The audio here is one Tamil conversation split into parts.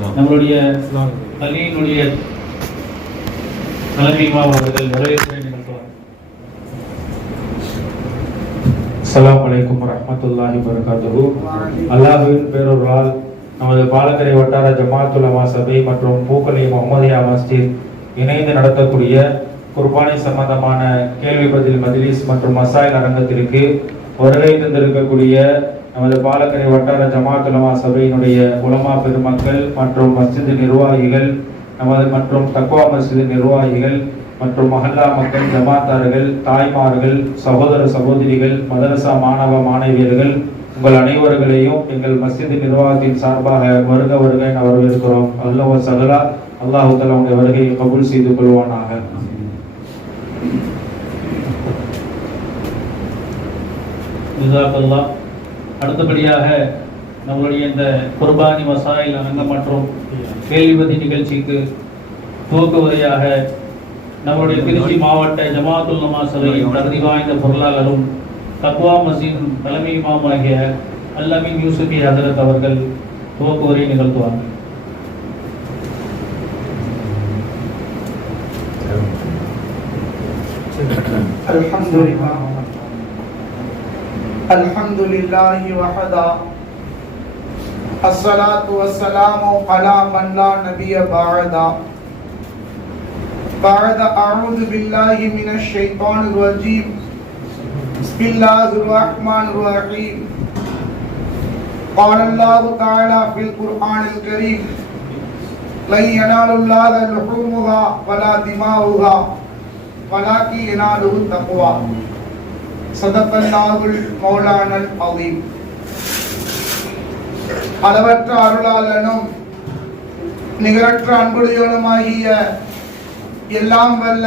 நம்மளுடைய பள்ளியினுடைய தலைமை அவர்கள் வரவேற்பை நிகழ்த்துவார். அஸ்ஸலாமு அலைக்கும் வரஹ்மத்துல்லாஹி வபரகாத்துஹு. அல்லாஹ்வின் பேரொருளால் நமது பாலக்கரை வட்டார ஜமாஅத்துல் உலமா சபை மற்றும் பூக்கலை முஹம்மதியா மஸ்ஜித் இணைந்து நடத்தக்கூடிய குர்பானி சம்பந்தமான கேள்வி பதில் மஜ்லிஸ் மற்றும் மசாயில் அரங்கத்திற்கு வருகை தந்திருக்கக்கூடிய நமது பாலக்கரை வட்டார ஜமாஅத்துல் உலமா சபையினுடைய உலமா பெருமக்கள் மற்றும் மஸ்ஜித் நிர்வாகிகள், நமது மற்றும் தக்வா மஸ்ஜித் நிர்வாகிகள் மற்றும் மஹல்லா மக்கள், ஜமாத்தார்கள், தாய்மார்கள், சகோதர சகோதரிகள், மதரசா மாணவ மாணவியர்கள், உங்கள் அனைவர்களையும் எங்கள் மஸ்ஜித் நிர்வாகத்தின் சார்பாக வருக வருக என வரவேற்கிறோம். அல்லாஹ் சகலா அல்லாஹு தஆலா உங்களுடைய வருகையை கபூல் செய்து கொள்வானாக. ஜஸாக்கல்லாஹ். அடுத்தபடியாக நம்மளுடைய இந்த குர்பானி மசாயில் அரங்கம் மற்றும் கேள்விபதி நிகழ்ச்சிக்கு துவக்க உரையாக நம்முடைய திருச்சி மாவட்ட ஜமாஅத்துல் உலமா சபையின் தகுதி வாய்ந்த பொருளாளரும் தக்வா மஸ்ஜித் தலைமை இமாமாகிய அல்-அமீன் யூசுஃபி ஹஜரத் அவர்கள் துவக்க உரை நிகழ்த்துவார்கள். அல்ஹம்துலில்லாஹி வஹதா அஸ்ஸலாத்து வஸ்ஸலாமு அலா மன் லா நபிய பஅதா بعد أعوذ بالله من الشيطان الرجيم بسم الله الرحمن الرحيم قال الله تعالى في القرآن الكريم لن ينال الله لحومها ولا دماؤها ولكن يناله التقوى صدق الله المولانا العظيم. அளவற்ற அருளாளனும் நிகரற்ற அன்புடையவனுமாகிய எல்லாம் வல்ல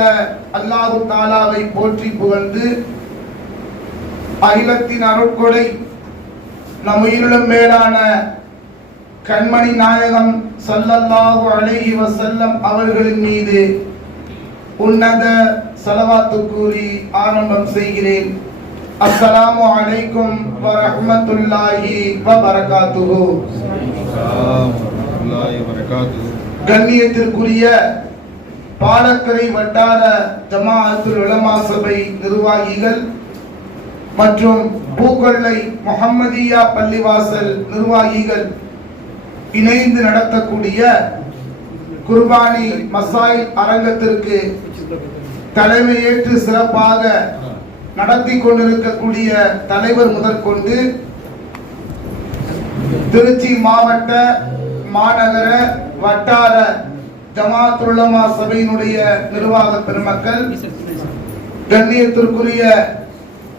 அல்லாஹு தாலாவை போற்றி புகழ்ந்து அகிலத்தின் அருட்கொடை நம் உயிரிலும் மேலான கண்மணி நாயகம் ஸல்லல்லாஹு அலைஹி வஸல்லம் அவர்களின் மீது உன்னத ஸலவாத்து கூறி ஆரம்பம் செய்கிறேன். அஸ்ஸலாமு அலைக்கும் வரஹ்மத்துல்லாஹி வபரகாத்துஹு. கண்ணியத்திற்குரிய பாலக்கரை வட்டார ஜமாஅத்துல் உலமா சபை நிர்வாகிகள் மற்றும் பூக்கொள்ளை முஹம்மதியா பள்ளிவாசல் நிர்வாகிகள் இணைந்து நடத்தக்கூடிய குர்பானி மசாயில் அரங்கத்திற்கு தலைமையேற்று சிறப்பாக நடத்தி கொண்டிருக்கக்கூடிய தலைவர் முதற்கொண்டு திருச்சி மாவட்ட மாநகர வட்டார ஜமாஅத்துல் உலமா சபையினுடைய நிர்வாக பெருமக்கள், கண்ணியத்திற்குரிய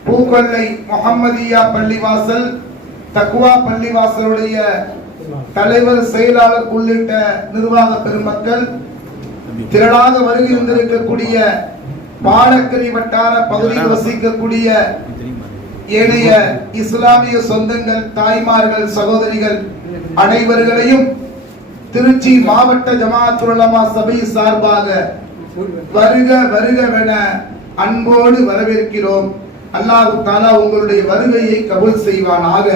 பூக்கொள்ளை முஹம்மதியா பள்ளிவாசல், தக்வா பள்ளிவாசலுடைய தலைவர், செயலாளர் உள்ளிட்ட நிர்வாக பெருமக்கள், திரளாக வருகை வந்திருக்கக்கூடிய பாலக்கரை வட்டார பகுதியில் வசிக்கக்கூடிய ஏனைய இஸ்லாமிய சொந்தங்கள், தாய்மார்கள், சகோதரிகள் அனைவர்களையும் திருச்சி மாவட்ட ஜமாஅத்துல் உலமா சபை சார்பாக வருக வருகவென அன்போடு வரவேற்கிறோம். அல்லாஹ் தஆலா உங்களுடைய வருகையை கபூல் செய்வானாக.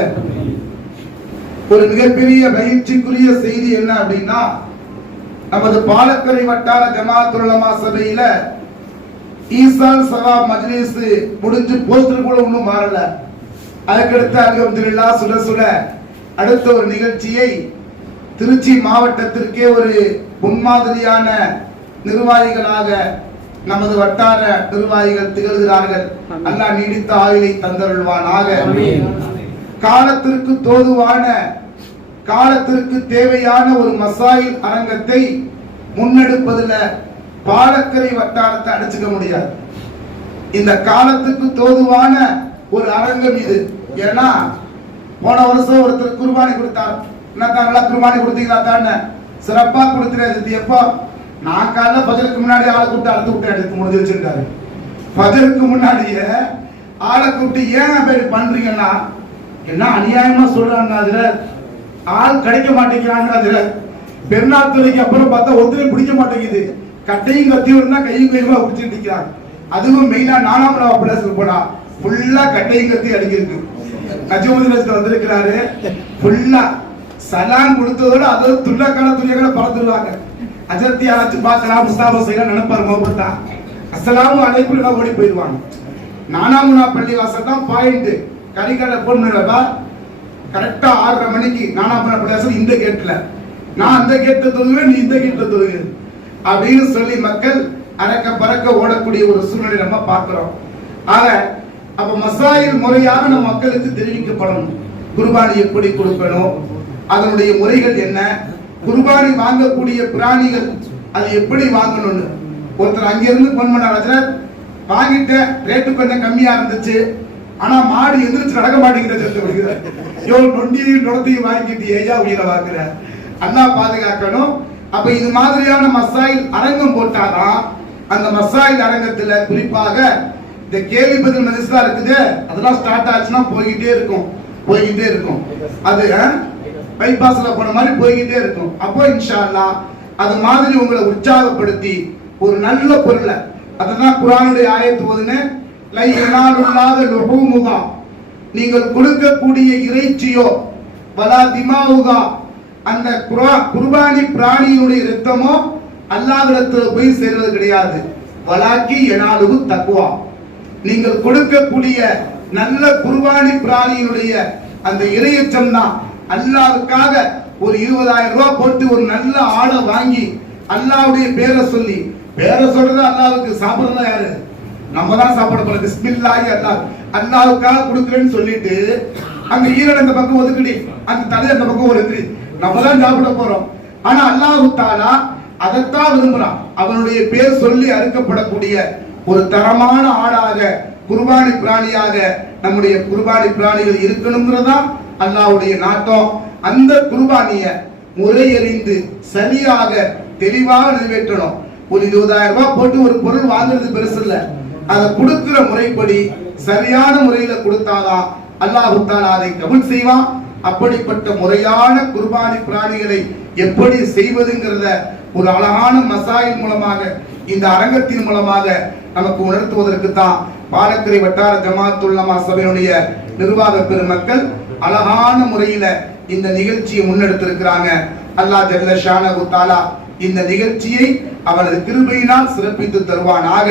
ஒரு மிகப்பெரிய மகிழ்ச்சிக்குரிய செய்தி என்ன அப்படின்னா, நமது பாலக்கரை வட்டார ஜமாஅத்துல் உலமா சபையில ஈசால் சவாப் மஜ்லிஸ் முடிஞ்சு போஸ்டர் கூட ஒன்றும் மாறல. அதுக்கடுத்து அல்ஹம்துலில்லாஹ் சுட சுட அடுத்த ஒரு நிகழ்ச்சியை திருச்சி மாவட்டத்திற்கே ஒரு முன்மாதிரியான நிர்வாகிகளாக நமது வட்டார நிர்வாகிகள் திகழ்கிறார்கள். அல்லாஹ் நீடித்த ஆயுளை தந்தருள்வானாக. காலத்திற்கு தோதுவான, காலத்திற்கு தேவையான ஒரு மசாயில் அரங்கத்தை முன்னெடுப்பதில் பாலக்கரை வட்டாரத்தை அடிச்சுக்க முடியாது. இந்த காலத்துக்கு தோதுவான ஒரு அரங்கம் இது. ஏன்னா போன வருஷம் ஒருத்தர் குர்பானி கொடுத்தார். என்ன குர்பானி கொடுத்தீங்களா தானே? சிறப்பா கொடுத்துறது. எப்போ? நான் காலைல பஜருக்கு முன்னாடி ஆளை கூப்பிட்டு அழுத்து விட்டு எடுத்து முடிஞ்சு வச்சிருக்காரு. பஜருக்கு முன்னாடியே ஆளை கூப்பிட்டு ஏன் அப்படி பண்றீங்கன்னா, என்ன அநியாயமா சொல்றாங்க. அதுல ஆள் கிடைக்க மாட்டேங்கிறாங்க. அதுல பெருநாள் துறைக்கு அப்புறம் பார்த்தா ஒருத்தரையும் பிடிக்க மாட்டேங்குது. கட்டையும் கத்தியும் இருந்தா கையும் கையுமா பிடிச்சிட்டு நிற்கிறாங்க. அதுவும் மெயினா 4ஆம் நாள் ஆபரேஷன் போனா ஃபுல்லா கட்டையும் கத்தி அடிக்கிருக்கு. நஜமுதீன் வந்திருக்கிறாரு. ஃபுல்லா சலாம் கொடுத்ததோட அது துள்ளக்கான துணியக்கான பறந்துருவாங்க. அஜர்த்தி யாராச்சும் பார்க்கலாம் முஸ்தாபா செய்யலாம் நினைப்பாரு முகப்பத்தா அஸ்ஸலாமு அலைக்கும் ஓடி போயிடுவாங்க. நானாமுனா பள்ளிவாசல் தான் பாயிண்ட். கறிக்கடை போன் பண்ணப்பா கரெக்டா 6:30 மணிக்கு நானாமுனா பள்ளிவாசல் இந்த கேட்ல, நான் அந்த கேட்ல தொழுவேன், நீ இந்த கேட்ல தொழுகு அப்படின்னு சொல்லி மக்கள் அறக்க பறக்க ஓடக்கூடிய ஒரு சூழ்நிலை நம்ம பார்க்கிறோம். ஆக அப்ப மசாயில் முறையாக நம்ம மக்களுக்கு தெரிவிக்கப்படணும். குர்பானி எப்படி கொடுக்கணும், அதனுடைய முறைகள் என்ன, குர்பானி வாங்கக்கூடிய பிராணிகள் அது எப்படி வாங்கணும்னு. ஒருத்தர் அங்கிருந்து போன் பண்ணார், வாங்கிட்ட ரேட்டு கொஞ்சம் கம்மியா இருந்துச்சு, ஆனா மாடு எந்திரிச்சு நடக்க மாட்டேங்கிற நொண்டியும் வாங்கிட்டு ஏயா உயிரை வாக்குற அண்ணா பாதுகாக்கணும். அப்ப இது மாதிரியான மசாயில் அரங்கம் போட்டாதான் அந்த மசாயில் அரங்கத்துல குறிப்பாக இந்த கேள்வி பதில் மனசுல இருக்குது, அதெல்லாம் ஸ்டார்ட் ஆச்சுன்னா போய்கிட்டே இருக்கும். அது பைபாஸ்ல போன மாதிரி போய்கிட்டே இருக்கும். அப்போ இன்ஷா அல்லாஹ் அது மாதிரி உங்களை உற்சாகப்படுத்தி ஒரு நல்ல பொருளை, அதுதான் குர்ஆனுடைய ஆயத்து ஓதுனே, லை யனாலுல்லாஹு லுஹூமுஹா, நீங்கள் கொடுக்கக்கூடிய இறைச்சியோ வலா திமாவுகா, அந்த குர்பானி பிராணியினுடைய இரத்தமோ அல்லாஹ்விடத்தில் போய் சேர்வது கிடையாது. வலாக்கி யனாலுஹு தக்வா, நீங்கள் கொடுக்கக்கூடிய நல்ல குர்பானி பிராணியினுடைய அந்த இறையச்சம் தான். அல்லாஹ்வுக்காக ஒரு 20,000 ரூபாய் போட்டு ஒரு நல்ல ஆடை வாங்கி அல்லாஹ்வுடைய பேரை சொல்லி, பேரை சொல்றது அல்லாஹ்வுக்கு, சாப்பிடுறதா யாரு? நம்ம தான் சாப்பிட போறோம். பிஸ்மில்லாஹி அல்லாஹ்வுக்காக கொடுக்குறேன்னு சொல்லிட்டு அங்க ஈரல் அந்த பக்கம் ஒதுக்குடி, அந்த தலை அந்த பக்கம் ஒதுக்குடி, நம்ம தான் சாப்பிட போறோம். ஆனா அல்லாஹ் தஆலா அதைத்தான் விரும்புறான். அவனுடைய பேர் சொல்லி அறுக்கப்படக்கூடிய ஒரு தரமான ஆடாக, குர்பானி பிராணியாக நம்முடைய குர்பானி பிராணிகள் இருக்கணும்ங்கிறதா அல்லாஹ்வுடைய நாட்டம். அந்த குர்பானிய முறையறிந்து சரியாக தெளிவாக நிறைவேற்றணும். ஒரு 20,000 ரூபாய் போட்டு ஒரு பொருள் வாங்குறது பெருசு இல்ல, அதை கொடுக்கிற முறைப்படி சரியான முறையில கொடுத்தாதான் அல்லாஹ் தஆலா அதை கபூல் செய்வான். அப்படிப்பட்ட முறையான குர்பானி பிராணிகளை எப்படி செய்வதுங்கிறத ஒரு அழகான மசாயில் மூலமாக, இந்த அரங்கத்தின் மூலமாக நமக்கு உணர்த்துவதற்கு தான் பாலக்கரை வட்டார ஜமாத்துல் உலமா சபையினுடைய நிர்வாக பெருமக்கள் அழகான முறையில இந்த நிகழ்ச்சியை முன்னெடுத்திருக்கிறாங்க. அல்லாஹ் ஜல்ல ஷானஹு தஆலா இந்த நிகழ்ச்சியை அவனது கிருபையினால் சிறப்பித்து தருவானாக.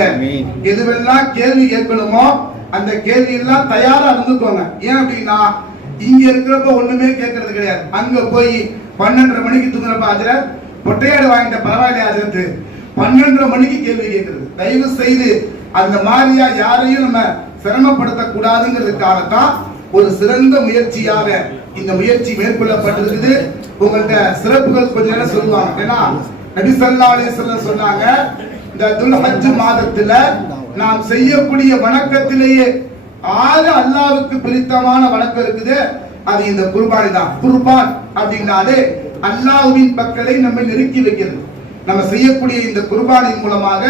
எதுவெல்லாம் கேள்வி கேட்கணுமோ அந்த கேள்வி எல்லாம் தயாரா இருந்துக்கோங்க. ஏன் அப்படின்னா இங்க இருக்கிறப்ப ஒண்ணுமே கேட்கறது கிடையாது. அங்க போய் 12:30 மணிக்கு தூங்குறப்ப ஹஜ்ரத் பொட்டையாடு வாங்கிட்ட பரவாயில்லையா ஹஜ்ரத் 12:30 மணிக்கு கேள்வி கேட்கறது. தயவு செய்து அந்த மாதிரியா யாரையும் நம்ம சிரமப்படுத்த கூடாதுங்கிறதுக்காகத்தான் ஒரு சிறந்த முயற்சியாக இந்த முயற்சி மேற்கொள்ளப்பட்டிருக்குது. உங்கள்ட்ட சிறப்புகள் கொஞ்ச நேரம் சொல்லுவாங்க. ஏன்னா நபி ஸல்லல்லாஹு அலைஹி வஸல்லம் சொன்னாங்க, இந்த துல்ஹஜ் மாதத்துல நாம் செய்யக்கூடிய வணக்கத்திலேயே அல்லாஹ்வுக்கு பிடித்தமான வணக்கம் இருக்குது, அது இந்த குர்பானி தான். குர்பான் அப்படின்னாலே அல்லாஹ்வின் பக்கலை நம்ம நெருக்கி வைக்கிறது. நம்ம செய்யக்கூடிய இந்த குர்பானின் மூலமாக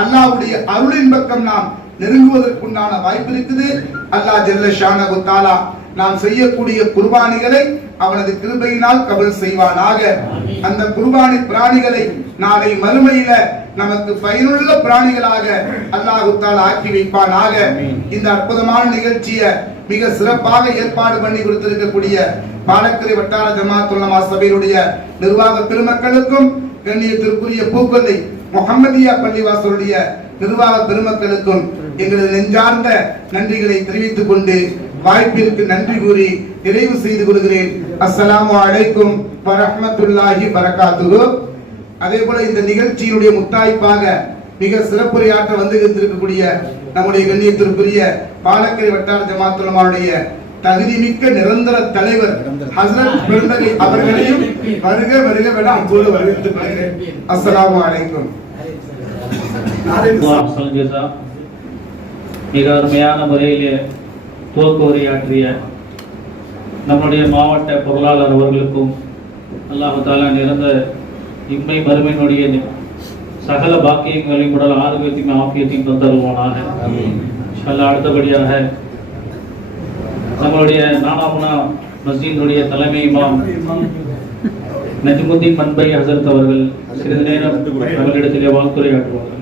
அல்லாஹ்வுடைய அருளின் பக்கம் நாம் நெருங்குவதற்குண்டான வாய்ப்பு இருக்குது. அல்லாஹ் ஜல்ல ஷானஹு தஆலா நாம் செய்யக்கூடிய குர்பானிகளை அவனது கிருபையினால் கபூல் செய்வானாக. அந்த குர்பானி பிராணிகளை நாளை மறுமையில நமக்கு பயனுள்ள பிராணிகளாக அல்லாஹ் தஆலா ஆக்கி வைப்பானாக. இந்த அற்புதமான நிகழ்ச்சியை மிக சிறப்பாக ஏற்பாடு பண்ணி கொடுத்திருக்கக்கூடிய பாலக்கரை வட்டார ஜமாத்துல் உலமா சபையினுடைய நிர்வாக பெருமக்களுக்கும், கண்ணியத்திற்குரிய பூக்கொல்லை முஹம்மதியா பள்ளிவாசலுடைய நிர்வாக பெருமக்களுக்கும் எங்களது நெஞ்சார்ந்த நன்றிகளை தெரிவித்துக் கொண்டு வாய்ப்பிற்கு நன்றி கூறி நிறைவு செய்து கொள்கிறேன். அஸ்ஸலாமு அலைக்கும் வரஹ்மத்துல்லாஹி வபரகாத்துஹு. அதே போல இந்த நிகழ்ச்சியினுடைய முத்தாய்ப்பாக மிக சிறப்புரையாற்ற வந்து இருக்கக்கூடிய நம்முடைய கண்ணியத்திற்குரிய பாலக்கரை வட்டார ஜமாத்துல் உலமாவுடைய தகுதிமிக்க நிரந்தர தலைவர் ஹஸ்ரத் பெருந்தகை அவர்களையும் வருக வருக என அன்போடு வரவேற்றுக் கொள்கிறேன். அஸ்ஸலாமு அலைக்கும். மிக அருமையான முறையிலே துவக்க உரையாற்றிய நம்முடைய மாவட்ட பொருளாளர் அவர்களுக்கும் அல்லாஹ் தஆலா நிரந்தர இம்மை மறுமையினுடைய சகல பாக்கியங்களையும் உடல் ஆரோக்கியத்தையும் ஆஃபியத்தையும் தந்தருவானாக. அடுத்தபடியாக நம்மளுடைய நானாமுனா மஸ்ஜிதுடைய தலைமை இமாம் நஜ்முதீன் மன்பை ஹசரத் அவர்கள் சிறிது நேரம் அவர்களிடத்திலே வாழ்த்துரையாற்றுவார்கள்.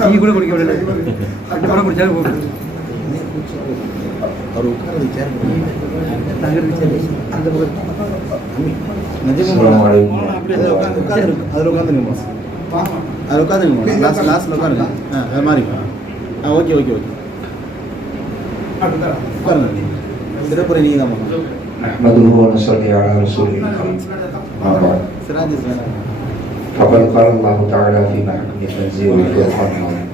டீ கூட குடிக்க விடல, குடிச்சாலும் அவர் உட்கார்ந்து சேர் அந்த அதில் உட்காந்துங்க அதில் உட்காந்துங்க லாஸ்ட்டில் உட்காருங்க அது மாதிரி ஓகே ஓகே ஓகே உட்காருங்க சிறப்புரை நீங்கள் தான் نحمده ونصلي على رسوله الكريم. சிராஜ் فقد قال الله تعالى في محكم التنزيل والفرقان العظيم.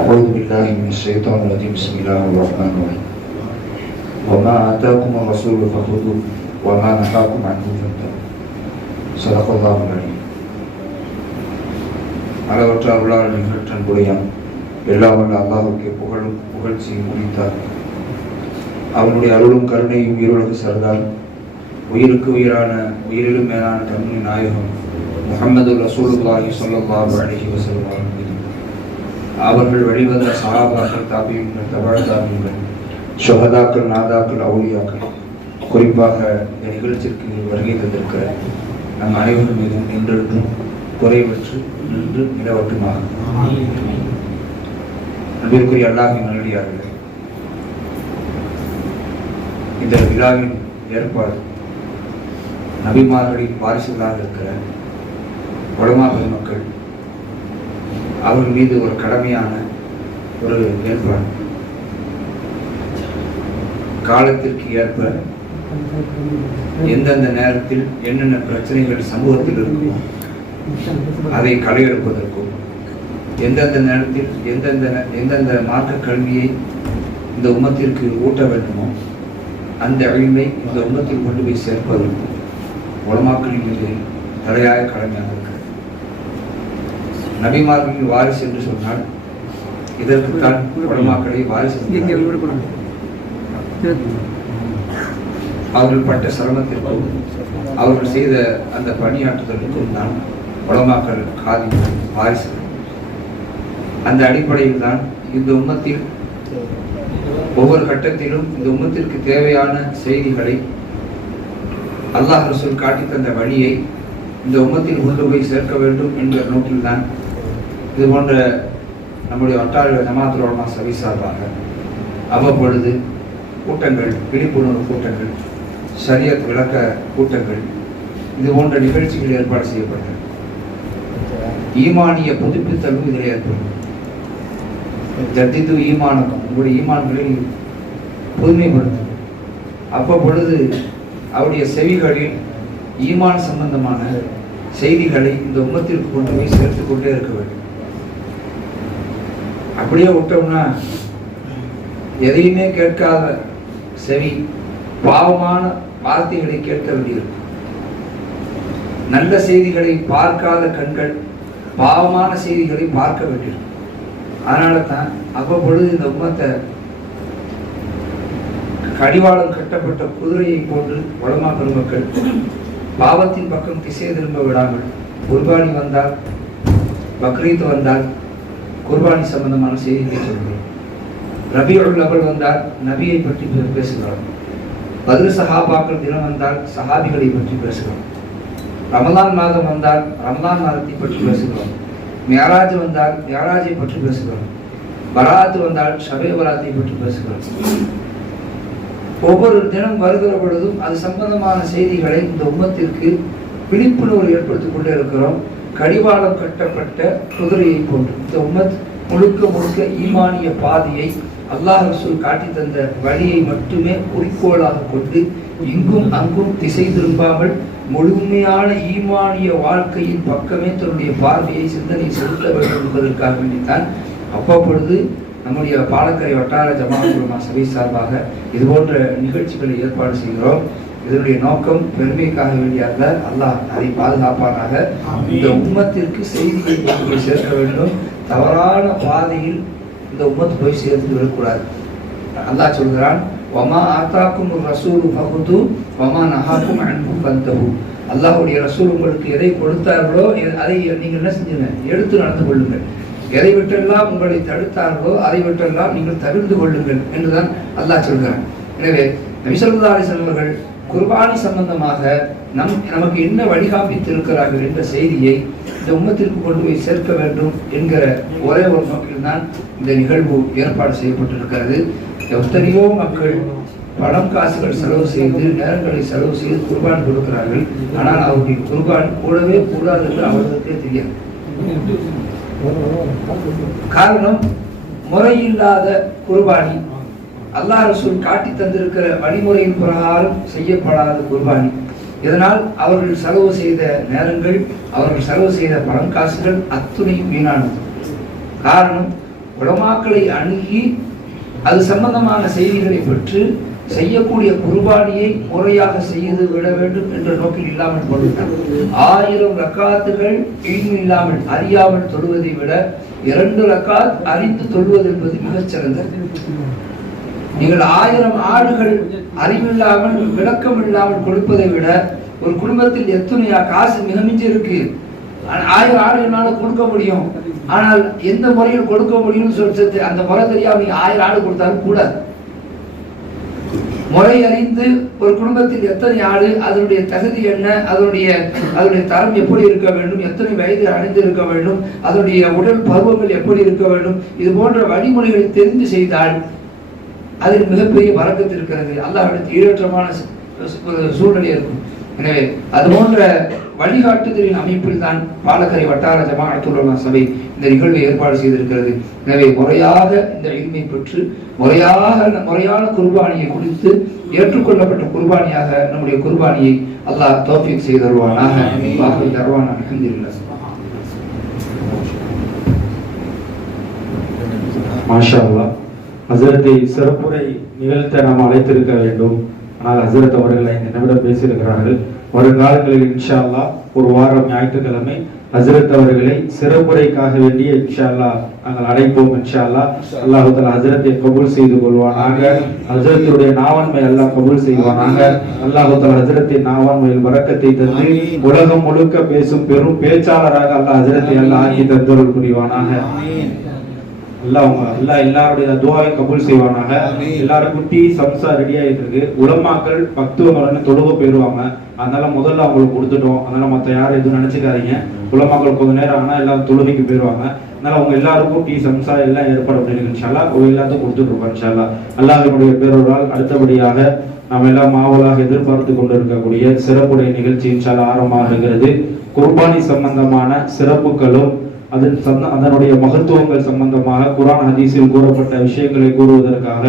أعوذ بالله من الشيطان الرجيم. بسم الله الرحمن الرحيم. وما آتاكم الرسول فخذوه وما نهاكم عنه فانتهوا. صدق الله العليم. அளவற்ற அருளாளர் நிகழ்த்தன்புடையான் எல்லா வல்ல அல்லாஹ்வுக்கே புகழும் புகழ்ச்சியும் உரித்தார். அவனுடைய அருளும் கருணையும் உயிருலகு சரதால் உயிருக்கு உயிரான உயிரிலும் மேலான கண்மணி நாயகம் முஹம்மது ரசூலுல்லாஹி ஸல்லல்லாஹு அலைஹி வஸல்லம் அவர்கள் வழிவந்த சஹாபாக்கள் தாபியீன்கள் தபஅ தாபியீன்கள் ஷுஹதாக்கள் நாதாக்கள் அவுலியாக்கள் குறிப்பாக இந்த நிகழ்ச்சிக்கு வருகை தந்திருக்கிற நம் அனைவரும் மீதும் என்றென்றும் குறைவற்று நின்று நிலவட்டுமாக. அன்பிற்குரிய அல்லாஹ்வின் நல்லடியார்களே, இந்த விழாவின் ஏற்பாடு நபிமார்களின் வாரிசுகளாக இருக்கிற உலமா பெருமக்கள் அவர்கள் மீது ஒரு கடமையான ஒரு ஏற்பாடு. காலத்திற்கு ஏற்ப எந்தெந்த நேரத்தில் என்னென்ன பிரச்சனைகள் சமூகத்தில் இருக்குமோ அதை களையெடுப்பதற்கும் எந்தெந்த நேரத்தில் எந்தெந்த மார்க்க கல்வியை இந்த உம்மத்திற்கு ஊட்ட வேண்டுமோ அந்த அழிமை இந்த உம்மத்தில் கொண்டு போய் சேர்ப்பதற்கும் உலமாக்களின் மீது தலையாய கடமையாக இருக்கிறது. நபிமார்களின் வாரிசு என்று சொன்னால் இதற்குத்தான் உலமாக்களை வாரிசு. அவர்கள் பட்ட சிரமத்திற்கும் அவர்கள் செய்த அந்த பணியாற்றுதலுக்கும் தான் உலமாக்கள் காதி வாரிசு. அந்த அடிப்படையில் தான் இந்த உம்மத்தில் ஒவ்வொரு கட்டத்திலும் இந்த உம்மத்திற்கு தேவையான செய்திகளை அல்லாஹ் ரசூல் காட்டி தந்த வழியை இந்த உம்மத்தில் கொண்டு போய் சேர்க்க வேண்டும் என்கிற நோக்கில்தான் இது போன்ற நம்முடைய வட்டார ஜமாத்துல் உலமா சபை சார்பாக அவ்வப்பொழுது கூட்டங்கள், விழிப்புணர்வு கூட்டங்கள், ஷரியத் விளக்க கூட்டங்கள், இது போன்ற நிகழ்ச்சிகள் ஏற்பாடு செய்யப்பட்டன. ஈமானிய புதுப்பித்தலும் இதில் ஏற்படும். ஜத்திது ஈமானகம், உங்களுடைய ஈமான்களை புதுமைப்படுத்தும். அவ்வப்பொழுது அவருடைய செவிகளில் ஈமான் சம்பந்தமான செய்திகளை இந்த உம்மத்திற்கு கொண்டு போய் சேர்த்து கொண்டே இருக்க வேண்டும். அப்படியே விட்டோம்னா எதையுமே கேட்காத செவி பாவமான வார்த்தைகளை கேட்க வேண்டியிருக்கும். நல்ல செய்திகளை பார்க்காத கண்கள் பாவமான செய்திகளை பார்க்க வேண்டியிருக்கும். அதனால தான் அவ்வப்பொழுது இந்த உம்மத்தை கடிவாளம் கட்டப்பட்ட குதிரையை போன்று உலமா பெருமக்கள் பாவத்தின் பக்கம் திசை திரும்ப விடாமல் குர்பானி வந்தால், பக்ரீத் வந்தால் குர்பானி சம்பந்தமான செய்திகளை சொல்கிறோம். ரபியுல் அவல் வந்தால் நபியை பற்றி பேசுகிறோம். பத்ர் சஹாபாக்கள் தினம் வந்தால் சஹாபிகளை பற்றி பேசுகிறோம். ரமலான் மாதம் வந்தால் ரமலான் மாதத்தை பற்றி பேசுகிறோம். மியராஜ் வந்தால் மியராஜை பற்றி பேசுகிறோம். பராத் வந்தால் ஷபே பராத்தை பற்றி பேசுகிறோம். ஒவ்வொரு தினம் வருகிற பொழுதும் அது சம்பந்தமான செய்திகளை இந்த உம்மத்திற்கு விழிப்புணர்வு ஏற்படுத்திக் கொண்டே இருக்கிறோம். கடிவாளம் கட்டப்பட்ட குதிரையை போன்று இந்த உம்மத் முழுக்க முழுக்க ஈமானிய பாதையை அல்லாஹ் ரசூல் காட்டி தந்த வழியை மட்டுமே குறிக்கோளாக கொண்டு இங்கும் அங்கும் திசை திரும்பாமல் முழுமையான ஈமானிய வாழ்க்கையின் பக்கமே தன்னுடைய பார்வையை, சிந்தனை செலுத்த வேண்டும் என்பதற்காக வேண்டித்தான் அவ்வப்பொழுது நம்முடைய பாலக்கரை வட்டார ஜமாத்துல் உலமா சபை சார்பாக இது போன்ற நிகழ்ச்சிகளை ஏற்பாடு செய்கிறோம். இதனுடைய நோக்கம் பெருமைக்காக வேண்டியல்ல, அல்லாஹ் அதை பாதுகாப்பானாக. இந்த உம்மத்திற்கு செய்தியை போய் சேர்க்க வேண்டும். தவறான பாதையில் இந்த உம்மத்து போய் சேர்த்து விடக்கூடாது. அல்லாஹ் சொல்கிறான், வமா ஆத்தாக்கும் ரசூல் ஃபகுது வமா நஹாக்கும் அன்ஹு ஃபந்தஹு. அல்லாஹ்வுடைய ரசூல் உங்களுக்கு எதை கொடுத்தார்களோ அதை நீங்கள் என்ன செஞ்சுங்க, எடுத்து நடந்து கொள்ளுங்கள். எதை விட்டெல்லாம் உங்களை தடுத்தார்களோ அதை விட்டெல்லாம் நீங்கள் தவிர்த்து கொள்ளுங்கள் என்றுதான் அல்லாஹ் சொல்கிறான். எனவே நபி ஸல்லல்லாஹு அலைஹி வஸல்லம் அவர்கள் குர்பானி சம்பந்தமாக நமக்கு என்ன வழிகாமித்து இருக்கிறார்கள் என்ற செய்தியை இந்த உம்மத்திற்கு கொண்டு போய் சேர்க்க வேண்டும் என்கிற ஒரே ஒரு நோக்கில் தான் இந்த நிகழ்வு ஏற்பாடு செய்யப்பட்டிருக்கிறது. எத்தனையோ மக்கள் பணம் காசுகள் செலவு செய்து நேரங்களை செலவு செய்து குர்பான் கொடுக்கிறார்கள். ஆனால் அவருடைய குர்பான் கூடவே கூடாது என்று அவர்களுக்கே தெரியாது. காரணம், முறையில்லாத குர்பானி, அல்லாஹ் ரசூல் காட்டி தந்திருக்கிற வழிமுறையின் பிரகாரம் செய்யப்படாத குர்பானி. இதனால் அவர்கள் செலவு செய்த நேரங்கள், அவர்கள் செலவு செய்த பணம் காசுகள் அத்துணையும் வீணானது. காரணம், உலமாக்களை அணுகி அது சம்பந்தமான செய்திகளை பெற்று செய்யக்கூடிய குர்பானியை முறையாக செய்து விட வேண்டும் என்ற நோக்கில் இல்லாமல் போட்டுவிட்டார். 1000 ரக்காத்துகள் இல்லாமல் அறியாமல் தொழுவதை விட 2 ரக்காத் அறிந்து தொழுவது என்பது மிகச்சிறந்தது. நீங்கள் 1000 ஆடுகள் அறிவில்லாமல் விளக்கம் இல்லாமல் கொடுப்பதை விட ஒரு குடும்பத்தில் எத்தனையா காசு மிக மிஞ்சி இருக்கு, 1000 ஆடுகளால கொடுக்க முடியும், ஆனால் எந்த முறையில் கொடுக்க முடியும்னு சொல்லிட்டு அந்த முறை தெரியாம நீங்க 1000 ஆடு கொடுத்தாலும் கூடாது. முறை அறிந்து ஒரு குடும்பத்தில் எத்தனை ஆடு, அதனுடைய தகுதி என்ன, அதனுடைய தரம் எப்படி இருக்க வேண்டும், எத்தனை வயது அடைந்து இருக்க வேண்டும், அதனுடைய உடல் பருவங்கள் எப்படி இருக்க வேண்டும், இது போன்ற வழிமுறைகளை தெரிந்து செய்தால் அதில் மிகப்பெரிய வரக்கத்து இருக்கிறது. அல்லாஹ்விடத்தில் ஈடேற்றமான சூழ்நிலை இருக்கும். எனவே அது போன்ற வழிகாட்டுதலின் அமைப்பில் தான் பாலக்கரை வட்டார ஜமாஅத்துல் உலமா சபை இந்த நிகழ்வை ஏற்பாடு செய்திருக்கிறது. எனவே முறையாக இந்த இல்மை பெற்று முறையான குர்பானியை குறித்து ஏற்றுக்கொள்ளப்பட்ட குர்பானியாக நம்முடைய குர்பானியை அல்லாஹ் தௌஃபீக் செய்து தருவானாக. அல்ஹம்துலில்லாஹ். மாஷா அல்லாஹ். ஹஸரத்தை சிறப்புரை நிகழ்த்த நாம் அழைத்திருக்க வேண்டும். ஆனால் ஹஸரத் அவர்களை இந்த நிமிடம் பேசியிருக்கிறார்கள். வருங்காலங்களில் இன்ஷா அல்லாஹ் ஒரு வாரம் ஞாயிற்றுக்கிழமை ஹஸரத் அவர்களை சிறப்புரைக்காக வேண்டிய இன்ஷா அல்லாஹ் நாங்கள் அழைப்போம். இன்ஷா அல்லாஹ் அல்லாஹ் தஆலா ஹஸரத்தை கபூல் செய்து கொள்வானாக. ஹஸரத்துடைய நாவன்மை அல்லாஹ் கபூல் செய்வானாக. அல்லாஹ் தஆலா ஹஸரத்தின் நாவன்மையில் பரக்கத்தை தந்து உலகம் முழுக்க பேசும் பெரும் பேச்சாளராக அல்லாஹ் ஹஸரத்தை அல்லாஹ் ஆக்கி தந்தருள் புரிவானாக. எல்லாருடைய துஆவை கபூல் செய்வானாக. எல்லாரும் குட்டி சம்சா ரெடி ஆயிட்டு இருக்கு. உலமாக்கள் பக்துவங்களுடன் தொழுக போயிருவாங்க. அதனால முதல்ல அவங்களுக்கு கொடுத்துட்டோம். அதனால மற்ற யாரும் எதுவும் நினைச்சுக்காதீங்க. உலமாக்கள் கொஞ்ச நேரம் ஆனா எல்லாம் தொழுகைக்கு போயிருவாங்க. அதனால அவங்க எல்லாருக்கும் டீ சம்சா எல்லாம் ஏற்பாடு பண்ணிருக்கு. இன்ஷா அல்லாஹ் எல்லாத்தையும் கொடுத்துட்டு இருக்கோம். இன்ஷா அல்லாஹ் அல்லாஹ்வுடைய பேரொருளால் அடுத்தபடியாக நாம் எல்லாம் மாவலாக எதிர்பார்த்து கொண்டிருக்கக்கூடிய சிறப்புடைய நிகழ்ச்சி இன்ஷா அல்லாஹ் ஆரம்பமாகிறது. குர்பானி சம்பந்தமான சிறப்புகளும் அதனுடைய மகத்துவங்கள் சம்பந்தமாக குர்ஆன் ஹதீஸில் கூறப்பட்ட விஷயங்களை கூறுவதற்காக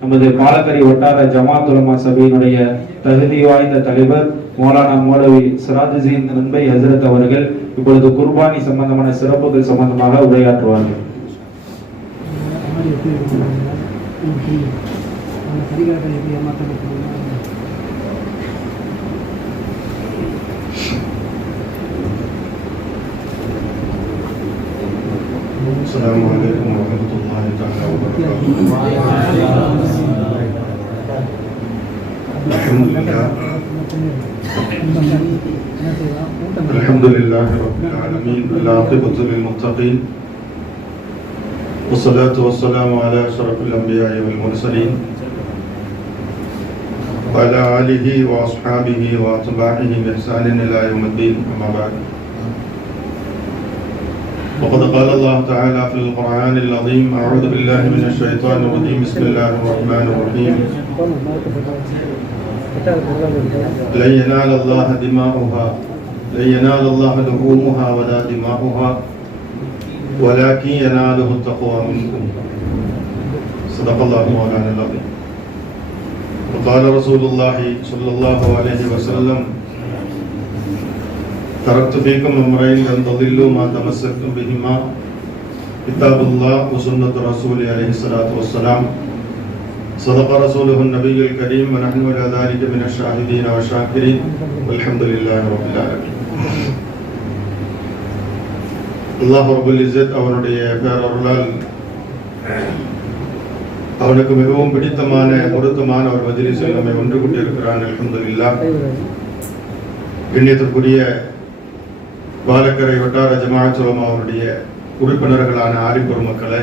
நமது பாலக்கரை வட்டார ஜமாஅத் உலமா சபையினுடைய தகுதி வாய்ந்த தலைவர் மௌலானா மௌலவி சிராஜுதீன் நன்பை ஹஸரத் அவர்கள் இப்பொழுது குர்பானி சம்பந்தமான சிறப்புகள் சம்பந்தமாக உரையாற்றுவார்கள். السلام عليكم ورحمة الله تعالى وبركاته. الحمد لله رب العالمين، العاقبة للمتقين، والصلاة والسلام على أشرف الأنبياء والمرسلين وعلى آله وأصحابه وأتباعه بإحسان إلى يوم الدين. أما بعد، وقد قال الله تعالى في القرآن العظيم: أعوذ بالله من الشيطان الرجيم، بسم الله الرحمن الرحيم. لن ينال الله دماؤها لن ينال الله لحومها ولا دماؤها ولكن يناله التقوى منكم. صدق الله مولانا العظيم. وقال رسول الله صلى الله عليه وسلم: تركت فيكم أمرين لن تضلوا ما تمسكتم بهما، كتاب الله وسنة رسوله عليه الصلاة والسلام. صدق رسوله النبي الكريم ونحن على ذلك من الشاهدين والشاكرين والحمد لله رب العالمين. அல்லாஹ் ரப்பல் இஸ்ஸத் அவனுடைய பேரருளால் அவனுக்கு மிகவும் பிடித்தமான பொருத்தமான ஒரு மஜ்லிஸில் நம்மை ஒன்று கூட்டியிருக்கிறான். அல்ஹம்துலில்லாஹ். கண்ணியத்திற்குரிய பாலக்கரை வட்டார ஜமாஅத் உலமா அவருடைய உறுப்பினர்களான ஆலிம் பெருமக்களே,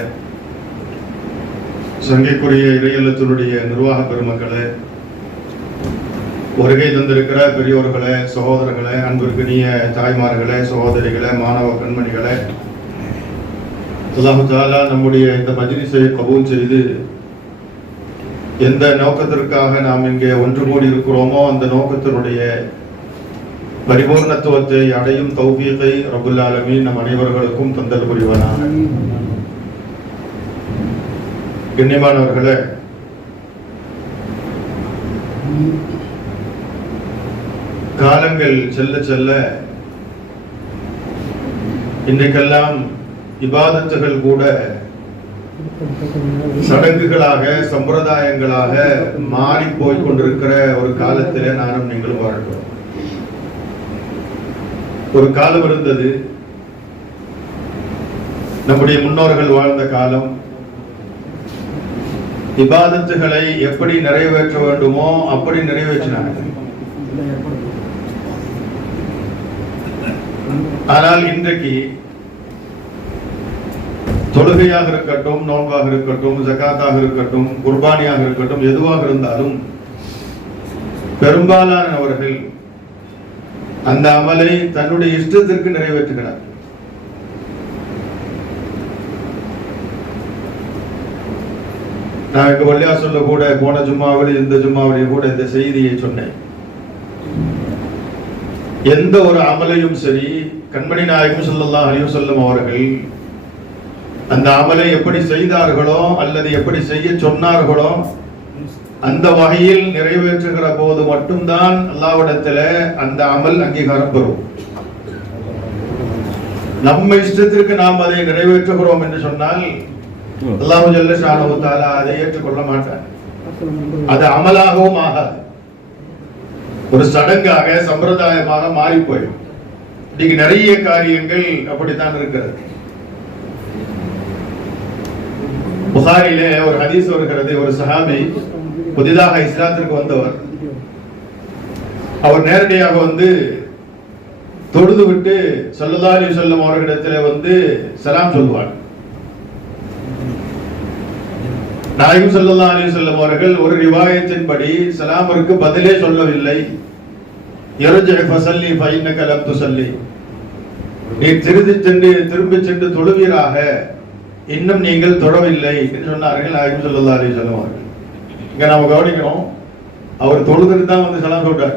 சங்கைக்குரிய இறையல்லத்தினுடைய நிர்வாக பெருமக்களே, வருகை தந்திருக்கிற பெரியோர்களே, சகோதரர்களே, அன்பிற்கினிய தாய்மார்களே, சகோதரிகளே, மாணவ கண்மணிகளே, அல்லாஹ் தஆலா நம்முடைய இந்த மஜ்லிஸை கபூல் செய்து எந்த நோக்கத்திற்காக நாம் இங்கே ஒன்று கூடி இருக்கிறோமோ அந்த நோக்கத்தினுடைய பரிபூர்ணத்துவத்தை அடையும் தௌஃபீகை ரப்புல் ஆலமீன் நம் அனைவர்களுக்கும் தந்தல் புரிவானாக. கண்ணியமானவர்களே, காலங்கள் செல்ல செல்ல இன்றைக்கெல்லாம் இபாதத்துகள் கூட சடங்குகளாக சம்பிரதாயங்களாக மாறி போய் கொண்டிருக்கிற ஒரு காலத்திலே நானும் நீங்களும் வாழ்கிறோம். ஒரு காலம் இருந்தது, நம்முடைய முன்னோர்கள் வாழ்ந்த காலம். இபாதத்துகளை எப்படி நிறைவேற்ற வேண்டுமோ அப்படி நிறைவேற்றினார்கள். ஆனால் இன்றைக்கு தொழுகையாக இருக்கட்டும், நோன்பாக இருக்கட்டும், ஜகாத்தாக இருக்கட்டும், குர்பானியாக இருக்கட்டும், எதுவாக இருந்தாலும் பெரும்பாலானவர்கள் அந்த அமலை தன்னுடைய இஷ்டத்திற்கு நிறைவேற்றுகிறார். நான் இங்க வள்ளியாசல்ல கூட போன ஜும்மாவில் இந்த ஜும்மாவிலையும் கூட இந்த செய்தியை சொன்னேன். எந்த ஒரு அமலையும் சரி, கண்மணி நாயகம் ஸல்லல்லாஹு அலைஹி வஸல்லம் அவர்கள் அந்த அமலை எப்படி செய்தார்களோ அல்லது எப்படி செய்ய சொன்னார்களோ அந்த வகையில் நிறைவேற்றுகிற போது மட்டும்தான் அல்லாஹ்விடத்தில் அந்த அமல் அங்கீகாரம் பெறும். நம்ம இஷ்டத்திற்கு நாம் அதை நிறைவேற்றுகிறோம் என்று சொன்னால் அல்லாஹ் ஜல்ல ஷானஹு தஆலா அதை ஏற்றுக்கொள்ள மாட்டார். அது அமலாகவும் ஆகாது, ஒரு சடங்காக சம்பிரதாயமாக மாறி போயிடும். இன்னைக்கு நிறைய காரியங்கள் அப்படித்தான் இருக்கிறது. புகாரிலே ஒரு ஹதீஸ் வருகிறது. ஒரு சஹாபி புதிதாக இஸ்லாத்திற்கு வந்தவர், அவர் நேரடியாக வந்து தொழுது விட்டு ஸல்லல்லாஹு அலைஹி வஸல்லம் அவர்களிடத்திலே வந்து சலாம் சொல்வார். நாயகம் ஸல்லல்லாஹு அலைஹி வஸல்லம் அவர்கள் ஒரு ரிவாயத்தின்படி சலாமிற்கு பதிலே சொல்லவில்லை. யர்ஜி ஃபஸல்லி ஃபஇன்னக லம் துஸல்லி, நீ திரும்பி சென்று தொழுவீராக, இன்னும் நீங்கள் தொழவில்லை என்று சொன்னார்கள் நாயகம் ஸல்லல்லாஹு அலைஹி வஸல்லம் அவர்கள். இங்க நாம கவனிக்கணும், அவர் தொழுதுட்டு தான் வந்து சலாம் சொல்றார்.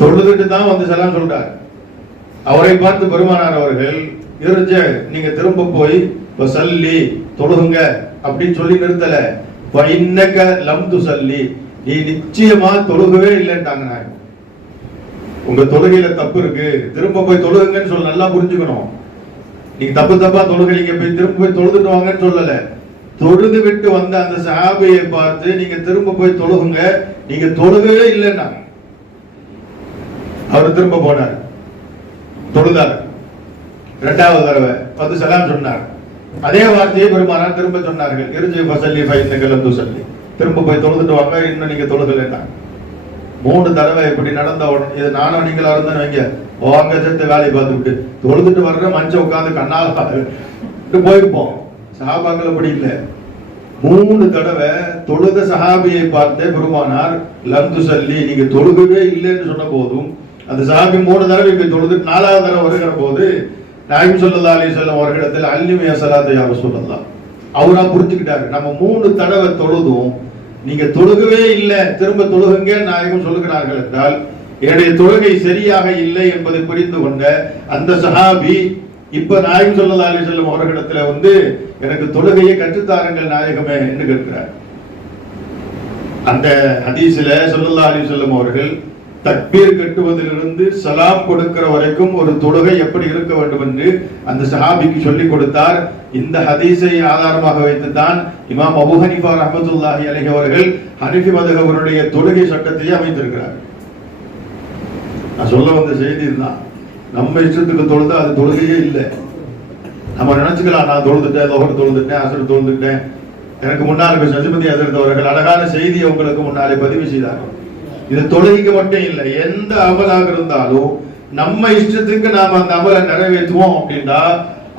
தொழுதுட்டு தான் வந்து சலாம் சொல்றார். அவரை பார்த்து பெருமானார் அவர்கள் யர்ஜி, நீங்க திரும்ப போய் ஃபஸல்லி தொழுகுங்க அப்படின்னு சொல்லி நிறுத்தல. ஃபஇன்னக லம் துஸல்லி, நீ நிச்சயமா தொழுகவே இல்லைன்றாங்க. நாயகம், உங்க தொழுகையில தப்பு இருக்கு, திரும்ப போய் தொழுகுங்கன்னு சொல்ல. நல்லா புரிஞ்சுக்கணும், நீங்க தப்பா தொழுகைங்க, போய் திரும்ப போய் தொழுதுட்டு வாங்கன்னு சொல்லல. தொழுது விட்டு வந்த அந்த சஹாபியை பார்த்து நீங்க திரும்ப போய் தொழுகுங்க, நீங்க தொழுகவே இல்லைன்னா. அவர் திரும்ப போனார், தொழுதார். இரண்டாவது தடவை வந்து சலாம் சொன்னார். அதே வார்த்தையை பெருமானார் திரும்ப சொன்னார்கள். இர்ஜி ஃபஸல்லி ஃபஇன்னக லம் துஸல்லி, திரும்ப போய் தொழுதுட்டு வாங்க, இன்னும் நீங்க தொழுகலைன்னா. 3 தடவை இப்படி நடந்த உடனே, இது நானும் நீங்களா இருந்தா வைங்க, வாங்க செத்த வேலையை பார்த்துக்கிட்டு தொழுதுட்டு வர்ற மஞ்சள் உட்காந்து கண்ணால் போயிருப்போம். சஹாபாக்கள் அப்படி இல்லை. 3 தடவை தொழுத சஹாபியை பார்த்தே பெருமானார் லம் துஸல்லி, நீங்க தொழுகவே இல்லைன்னு சொன்ன போதும் அந்த சஹாபி 3 தடவை போய் தொழுதுட்டு 4வது தடவை வருகிற போது நாயகம் ஸல்லல்லாஹு அலைஹி வஸல்லம் அவர்களிடத்தில் அல்லிமிய ஸலாத்தை யா ரசூலல்லாஹ், அவரா புரிஞ்சுக்கிட்டாரு. நம்ம 3 தடவை தொழுதும் நீங்க தொழுகவே இல்லை, திரும்ப தொழுகுங்க நாயகம் சொல்லுகிறார்கள் என்றால் என்னுடைய தொழுகை சரியாக இல்லை என்பதை புரிந்து கொண்ட அந்த சஹாபி இப்ப நாயகம் ஸல்லல்லாஹு அலைஹி வஸல்லம் அவர்களிடத்துல வந்து எனக்கு தொழுகையை கற்றுத்தாருங்கள் நாயகமே என்று கேட்கிறார். அந்த ஹதீஸில ஸல்லல்லாஹு அலைஹி வஸல்லம் அவர்கள் தக்பீர் கட்டுவதிலிருந்து சலாம் கொடுக்கிற வரைக்கும் ஒரு தொழுகை எப்படி இருக்க வேண்டும் என்று அந்த சஹாபிக்கு சொல்லிக் கொடுத்தார். இந்த ஹதீஸை ஆதாரமாக வைத்துத்தான் இமாம் அபூ ஹனீஃபா ரஹ்மத்துல்லாஹி அலைஹி அவர்கள் ஹனஃபி மذஹபுடைய தொழுகை சட்டத்தையே அமைத்திருக்கிறார். நான் சொல்ல வந்த செய்தி தான், நம்ம இஷ்டத்துக்கு தொழுதா அது தொழுகையே இல்லை. நம்ம நினைச்சுக்கலாம், நான் தொழுதுட்டேன், லோகர் தொழுதுட்டேன், அசர் தொழுதுட்டேன். எனக்கு முன்னால் சஜிபதி ஹஸரத் அவர்கள் அழகான செய்தியை உங்களுக்கு முன்னாலே பதிவு செய்தார்கள். இது தொழுகைக்கு மட்டும் இல்லை, எந்த அமலாக இருந்தாலும் நம்ம இஷ்டத்துக்கு நாம அந்த அமலை நிறைவேற்றுவோம் அப்படின்னா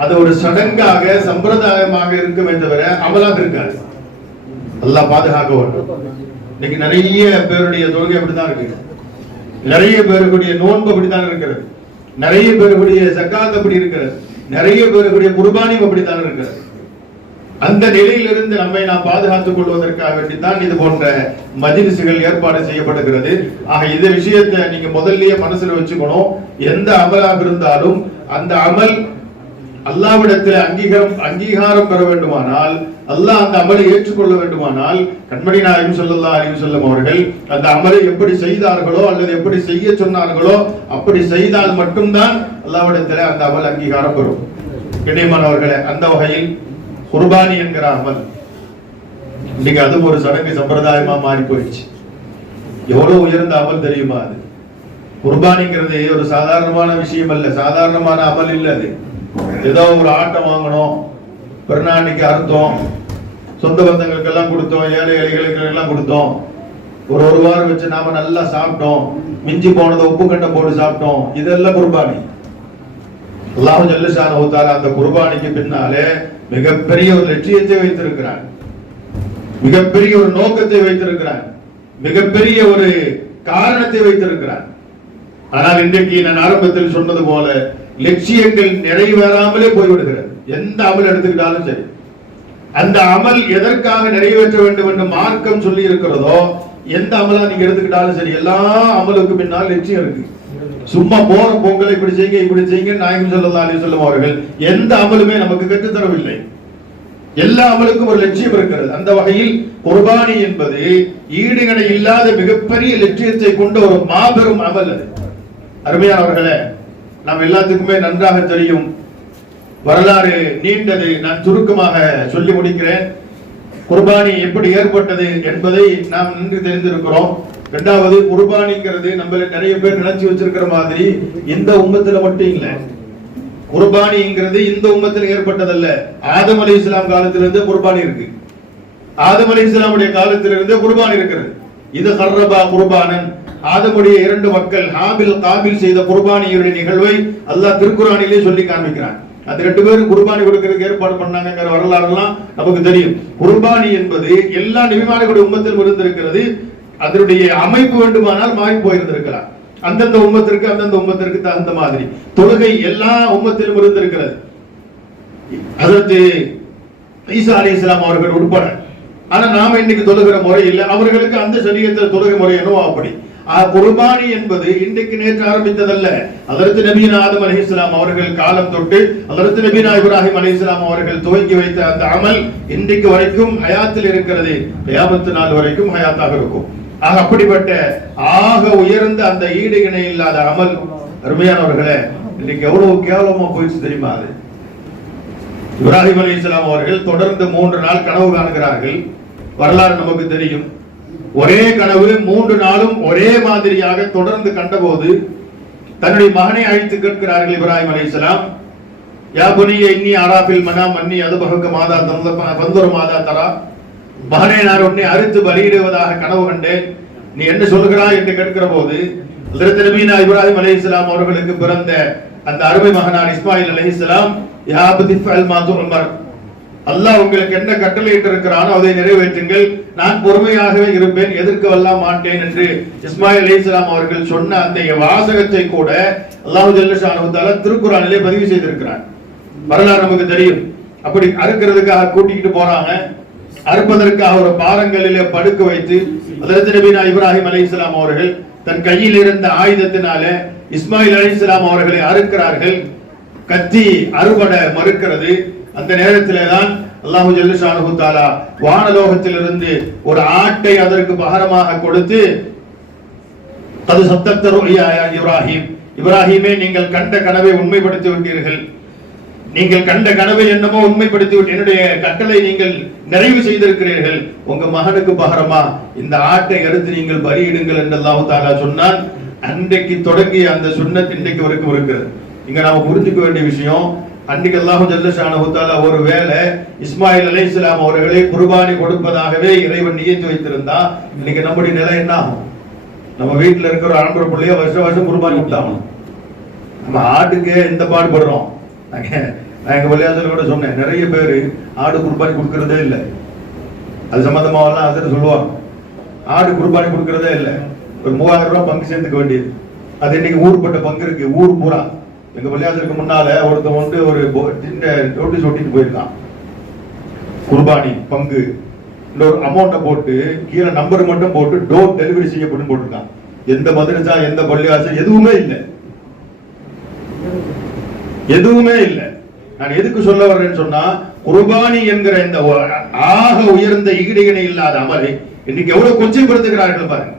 அது ஒரு சடங்காக சம்பிரதாயமாக இருக்குமே தவிர அமலாக இருக்காது. அல்லாஹ் பாதுகாக்க வேண்டும். இன்னைக்கு நிறைய பேருடைய தொழுகை அப்படித்தான் இருக்கு, நிறைய பேருடைய நோன்பு அப்படித்தான் இருக்கிறது, நிறைய பேருடைய ஜகாத் அப்படி இருக்கிறது, நிறைய பேருடைய குர்பானி அப்படித்தான் இருக்கிறது. அந்த நிலையிலிருந்து நம்மை நாம் பாதுகாத்துக் கொள்வதற்காக வேண்டித்தான் இது போன்ற மஜ்லிஸ்கள் ஏற்பாடு செய்யப்படுகிறது. ஆக இந்த விஷயத்தை நீங்க முதல்லயே மனசுல வச்சுக்கணும். எந்த அமலாக இருந்தாலும் அந்த அமல் அல்லாஹ்விடத்தில் அங்கீகாரம் பெற வேண்டுமானால், அல்லாஹ் அந்த அமலை ஏற்றுக்கொள்ள வேண்டுமானால், கண்மணி நாயகம் ஸல்லல்லாஹு அலைஹி வஸல்லம் அவர்கள் அந்த அமலை எப்படி செய்தார்களோ அல்லது எப்படி செய்ய சொன்னார்களோ அப்படி செய்தால் மட்டும்தான் அல்லாஹ்விடத்தில் அந்த அமல் அங்கீகாரம் பெறும். கண்ணியமானவர்களே, அந்த வகையில் குர்பானி என்கிற அமல் இன்னைக்கு அது ஒரு சடங்கு சம்பிரதாயமா மாறி போயிடுச்சு. எவ்வளவு உயர்ந்த அமல் தெரியுமா? அது குர்பானிங்கிறது ஒரு சாதாரணமான விஷயம் அல்ல, சாதாரணமான அமல் இல்ல. அது ஏதோ ஒரு ஆட்டம் வாங்கணும், பெருநாளைக்கு அறுத்தோம், சொந்த பந்தங்களுக்கு எல்லாம் கொடுத்தோம், ஏழை எளிகளுக்கு எல்லாம் கொடுத்தோம், ஒரு வாரம் வச்சு நாம நல்லா சாப்பிட்டோம், மிஞ்சி போனதை உப்பு கண்டை போட்டு சாப்பிட்டோம், இதெல்லாம் குர்பானி. அல்லாஹ் ஜல்ல ஷானஹு தஆலா அந்த குர்பானிக்கு பின்னாலே மிகப்பெரிய ஒரு லட்சியத்தை வைத்திருக்கிறான், மிகப்பெரிய ஒரு நோக்கத்தை வைத்திருக்கிறான், மிகப்பெரிய ஒரு காரணத்தை வைத்திருக்கிறான். ஆனால் இன்றைக்கு நான் ஆரம்பத்தில் சொன்னது போல லட்சியங்கள் நிறைவேறாமலே போய்விடுகிறது. எந்த அமல் எடுத்துக்கிட்டாலும் சரி, அந்த அமல் எதற்காக நிறைவேற்ற வேண்டும் என்று மார்க்கம் சொல்லி இருக்கிறதோ, எந்த அமலா நீங்க எடுத்துக்கிட்டாலும் சரி, எல்லா அமலுக்கு பின்னால் லட்சியம் இருக்கு. சும்மா போற பொங்கலை இப்படி செய்யுங்க நாயகம் ஸல்லல்லாஹு அலைஹி வஸல்லம் அவர்கள் எந்த அமலுமே நமக்கு கற்றுத்தரவில்லை. எல்லா அமலுக்கும் ஒரு லட்சியம் இருக்கிறது. அந்த வகையில் குர்பானி என்பது ஈடுகணை இல்லாத மிகப்பெரிய லட்சியத்தை கொண்ட ஒரு மாபெரும் அமல். அது அருமையானவர்களே, நாம் எல்லாத்துக்குமே நன்றாக தெரியும். வரலாறு நீண்டது, நான் சுருக்கமாக சொல்லி முடிக்கிறேன். குர்பானி எப்படி ஏற்பட்டது என்பதை நாம் நன்கு தெரிந்திருக்கிறோம். இரண்டாவது, குர்பானிங்கிறது நம்மள நிறைய பேர் நினைச்சு வச்சிருக்கிற மாதிரி இந்த உம்மத்துல மட்டும் இல்ல. குர்பானிங்கிறது இந்த உம்மத்தில் ஏற்பட்டதல்ல. ஆதம் அலைஹிஸ்ஸலாம் காலத்திலிருந்து குர்பானி இருக்கு. ஆதம் அலைஹிஸ்ஸலாமுடைய காலத்திலிருந்து குர்பானி இருக்கிறது. இது கர்ரபா குர்பானன், ஆதமுடைய இரண்டு மக்கள் ஹாபில் காபில் செய்த குர்பானியுடைய நிகழ்வை அல்லாஹ் திருக்குர்ஆனிலே சொல்லி காண்பிக்கிறான். அது ரெண்டு பேரும் குர்பானி கொடுக்கிறதுக்கு ஏற்பாடு பண்ணாங்கிற வரலாறு எல்லாம் நமக்கு தெரியும். குர்பானி என்பது எல்லா நபிமார்களுடைய உம்மத்திலும் இருந்திருக்கிறது. அதனுடைய அமைப்பு வேண்டுமானால் மாறி போயிருந்திருக்கலாம். அந்தந்த உம்மத்திற்கு தகுந்த மாதிரி தொழுகை எல்லா உம்மத்திலும் இருந்திருக்கிறது. அதற்கு ஈசா அலைஹிஸ்ஸலாம் அவர்கள் உட்பட. ஆனா நாம இன்னைக்கு தொழுகிற முறை இல்லை, அவர்களுக்கு அந்த சரீரத்தில் தொழுகை முறை என்னவோ அப்படி. குர்பானி என்பது இன்றைக்கு நேற்று ஆரம்பித்ததல்ல. அதற்கு நபியினா ஆதம் அலைஹிஸ்ஸலாம் அவர்கள் காலம் தொட்டு அதற்கு நபியினா இப்ராஹிம் அலைஹிஸ்ஸலாம் அவர்கள் துவங்கி வைத்த அந்த அமல் இன்றைக்கு வரைக்கும் ஹயாத்தில் இருக்கிறது. கியாமத் நாள் வரைக்கும் ஹயாத்தாக இருக்கும். ஆக அப்படிப்பட்ட ஆக உயர்ந்த அந்த ஈடு இணை இல்லாத அமல், அருமையானவர்களே, இன்னைக்கு எவ்வளவு கேவலமா போயிடுச்சு தெரியுமா? அது இப்ராஹிம் அலைஹிஸ்ஸலாம் அவர்கள் தொடர்ந்து 3 நாள் கனவு காணுகிறார்கள். வரலாறு நமக்கு தெரியும். ஒரே கனவு 3 நாளும் ஒரே மாதிரியாக தொடர்ந்து கண்டபோது தன்னுடைய மகனை அழைத்து கேட்கிறார்கள் இப்ராஹிம் அலைஹிஸ்ஸலாம். யா புனிய இன்னி அராஃபில் மனாம் அன்னி அதுபஹக மாதா தந்தர மாதா தரா, மகனே, நான் உன்னை அறுத்து பலியிடுவதாக கனவு கண்டேன், நீ என்ன சொல்கிறாய் என்று கேட்கிற போது ஹஜ்ரத் நபீனா இப்ராஹிம் அலைஹிஸ்ஸலாம் அவர்களுக்கு பிறந்த அந்த அருமை மகனார் இஸ்மாயில் அலைஹிஸ்ஸலாம், யா அபதி ஃபஅல் மா துஅமர், அல்லாஹ் உங்களுக்கு என்ன கட்டளையிட்டு இருக்கிறானோ அதை நிறைவேற்றுங்கள், நான் பொறுமையாகவே இருப்பேன், எதிர்க்கவெல்லாம் மாட்டேன் என்று இஸ்மாயில் அலைஹிஸ்ஸலாம் அவர்கள் சொன்ன அந்த வாசகத்தை கூட அல்லாஹ் ஜல்ல ஷானஹு தஆலா திருக்குர்ஆனிலே பதிவு செய்திருக்கிறார். வரலாறு நமக்கு தெரியும். அப்படி அறுக்கிறதுக்காக கூட்டிக்கிட்டு போறாங்க. அறுப்பதற்காக ஒரு பாறங்களிலே படுக்க வைத்து ஹஜ்ரத் நபீனா இப்ராஹிம் அலைஹிஸ்ஸலாம் அவர்கள் தன் கையில் இருந்த ஆயுதத்தினாலே இஸ்மாயில் அலைஹிஸ்ஸலாம் அவர்களை அறுக்கிறார்கள். கத்தி அறுபட மறுக்கிறது. அந்த நேரத்திலே தான் அல்லாஹ் ஜல்ல ஷானஹு தஆலா வானலோகத்திலிருந்து ஒரு ஆட்டை அதற்கு பகரமாக கொடுத்து, அது சத்தத்த ருயா இப்ராஹிம், இப்ராஹிமே, நீங்கள் கண்ட கனவை உண்மைப்படுத்தி விட்டீர்கள், நீங்கள் கண்ட கனவை என்னமோ உண்மைப்படுத்தி விட்டு என்னுடைய கட்டளை நீங்கள் நிறைவு செய்திருக்கிறீர்கள், உங்க மகனுக்கு பகரமா இந்த ஆட்டை அறுத்து நீங்கள் பலியிடுங்கள் என்று அல்லாஹ் தஆலா சொன்னான். அன்றைக்கு தொடங்கிய அந்த சுன்னத் இன்றைக்கு வரைக்கும் இருக்கிறது. இங்க நாம புரிஞ்சுக்க வேண்டிய விஷயம், அன்றைக்கு அல்லாஹ் ஜல்ல ஷானஹு தஆலா ஒருவேளை இஸ்மாயில் அலைஹிஸ்ஸலாம் அவர்களை குர்பானி கொடுப்பதாகவே இறைவன் நியத்து வைத்திருந்தா இன்னைக்கு நம்முடைய நிலை என்ன ஆகும்? நம்ம வீட்டுல இருக்கிற ஆண்புற பிள்ளைய வருஷம் குர்பானி கொடுத்தாங்க. நம்ம ஆட்டுக்கு இந்த பாடுபடுறோம். நான் எங்க விளையாட்டுல கூட சொன்னேன், நிறைய பேர் ஆடு குர்பானி கொடுக்கறதே இல்லை. அது சம்பந்தமாவெல்லாம் அது சொல்லுவாங்க, ஆடு குர்பானி கொடுக்கறதே இல்லை. ஒரு 3000 ரூபாய் பங்கு சேர்த்துக்க வேண்டியது. அது இன்னைக்கு ஊர்பட்ட பங்கு இருக்கு. ஊர் பூரா எங்க விளையாட்டுக்கு முன்னால ஒருத்தன் வந்து ஒரு நோட்டீஸ் ஒட்டிட்டு போயிருக்கான். குர்பானி பங்கு ஒரு அமௌண்ட்டை போட்டு கீழே நம்பர் மட்டும் போட்டு டோர் டெலிவரி செய்யப்படும் போட்டிருக்கான். எந்த மதரசா எந்த பள்ளிவாசல் எதுவுமே இல்லை, எதுவுமே இல்லை. நான் எதுக்கு சொல்ல வர்றேன்னு சொன்னா, குர்பானி என்கிற இந்த ஆக உயர்ந்த ஈடுகணை இல்லாத அமலை இன்னைக்கு எவ்வளவு கொச்சைப்படுத்துகிறார்கள் பாருங்க.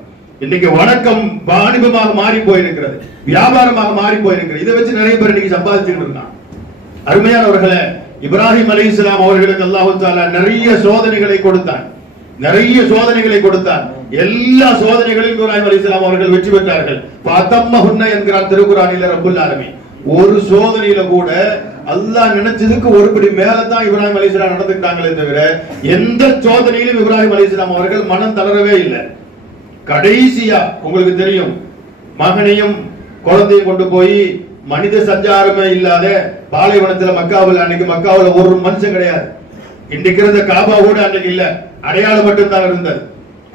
இன்னைக்கு வணக்கம் வாணிபமாக மாறி போயிருக்கிறது, வியாபாரமாக மாறி போயிருக்கிறது. இதை வச்சு நிறைய பேர் இன்னைக்கு சம்பாதிச்சுட்டு இருக்கான். அருமையானவர்களே, இப்ராஹிம் அலைஹிஸ்ஸலாம் அவர்களுக்கு அல்லாஹ் தஆலா நிறைய சோதனைகளை கொடுத்தான், நிறைய சோதனைகளை கொடுத்தான். எல்லா சோதனைகளிலும் இப்ராஹிம் அலைஹிஸ்ஸலாம் அவர்கள் வெற்றி பெற்றார்கள். ஃபதம்மஹுன்ன என்கிறார் திருக்குர்ஆனில் ரப்புல் ஆலமீன். ஒரு சோதனையில கூட அல்லாஹ் நினைச்சதுக்கு ஒருபடி மேல தான் இப்ராஹிம் அலைஹிஸ்ஸலாம் நடந்துட்டாங்களே தவிர எந்த சோதனையிலும் இப்ராஹிம் அலைஹிஸ்ஸலாம் அவர்கள் மனம் தளரவே இல்லை. கடைசியா உங்களுக்கு தெரியும், மகனையும் குழந்தையும் கொண்டு போய் மனித சஞ்சாரமே இல்லாத பாலைவனத்துல மக்காவில், அன்னைக்கு மக்காவில் ஒரு மனுஷன் கிடையாது. இன்றைக்கு இருந்த காபா கூட அன்னைக்கு இல்ல, அடையாளம் மட்டும்தான் இருந்தது.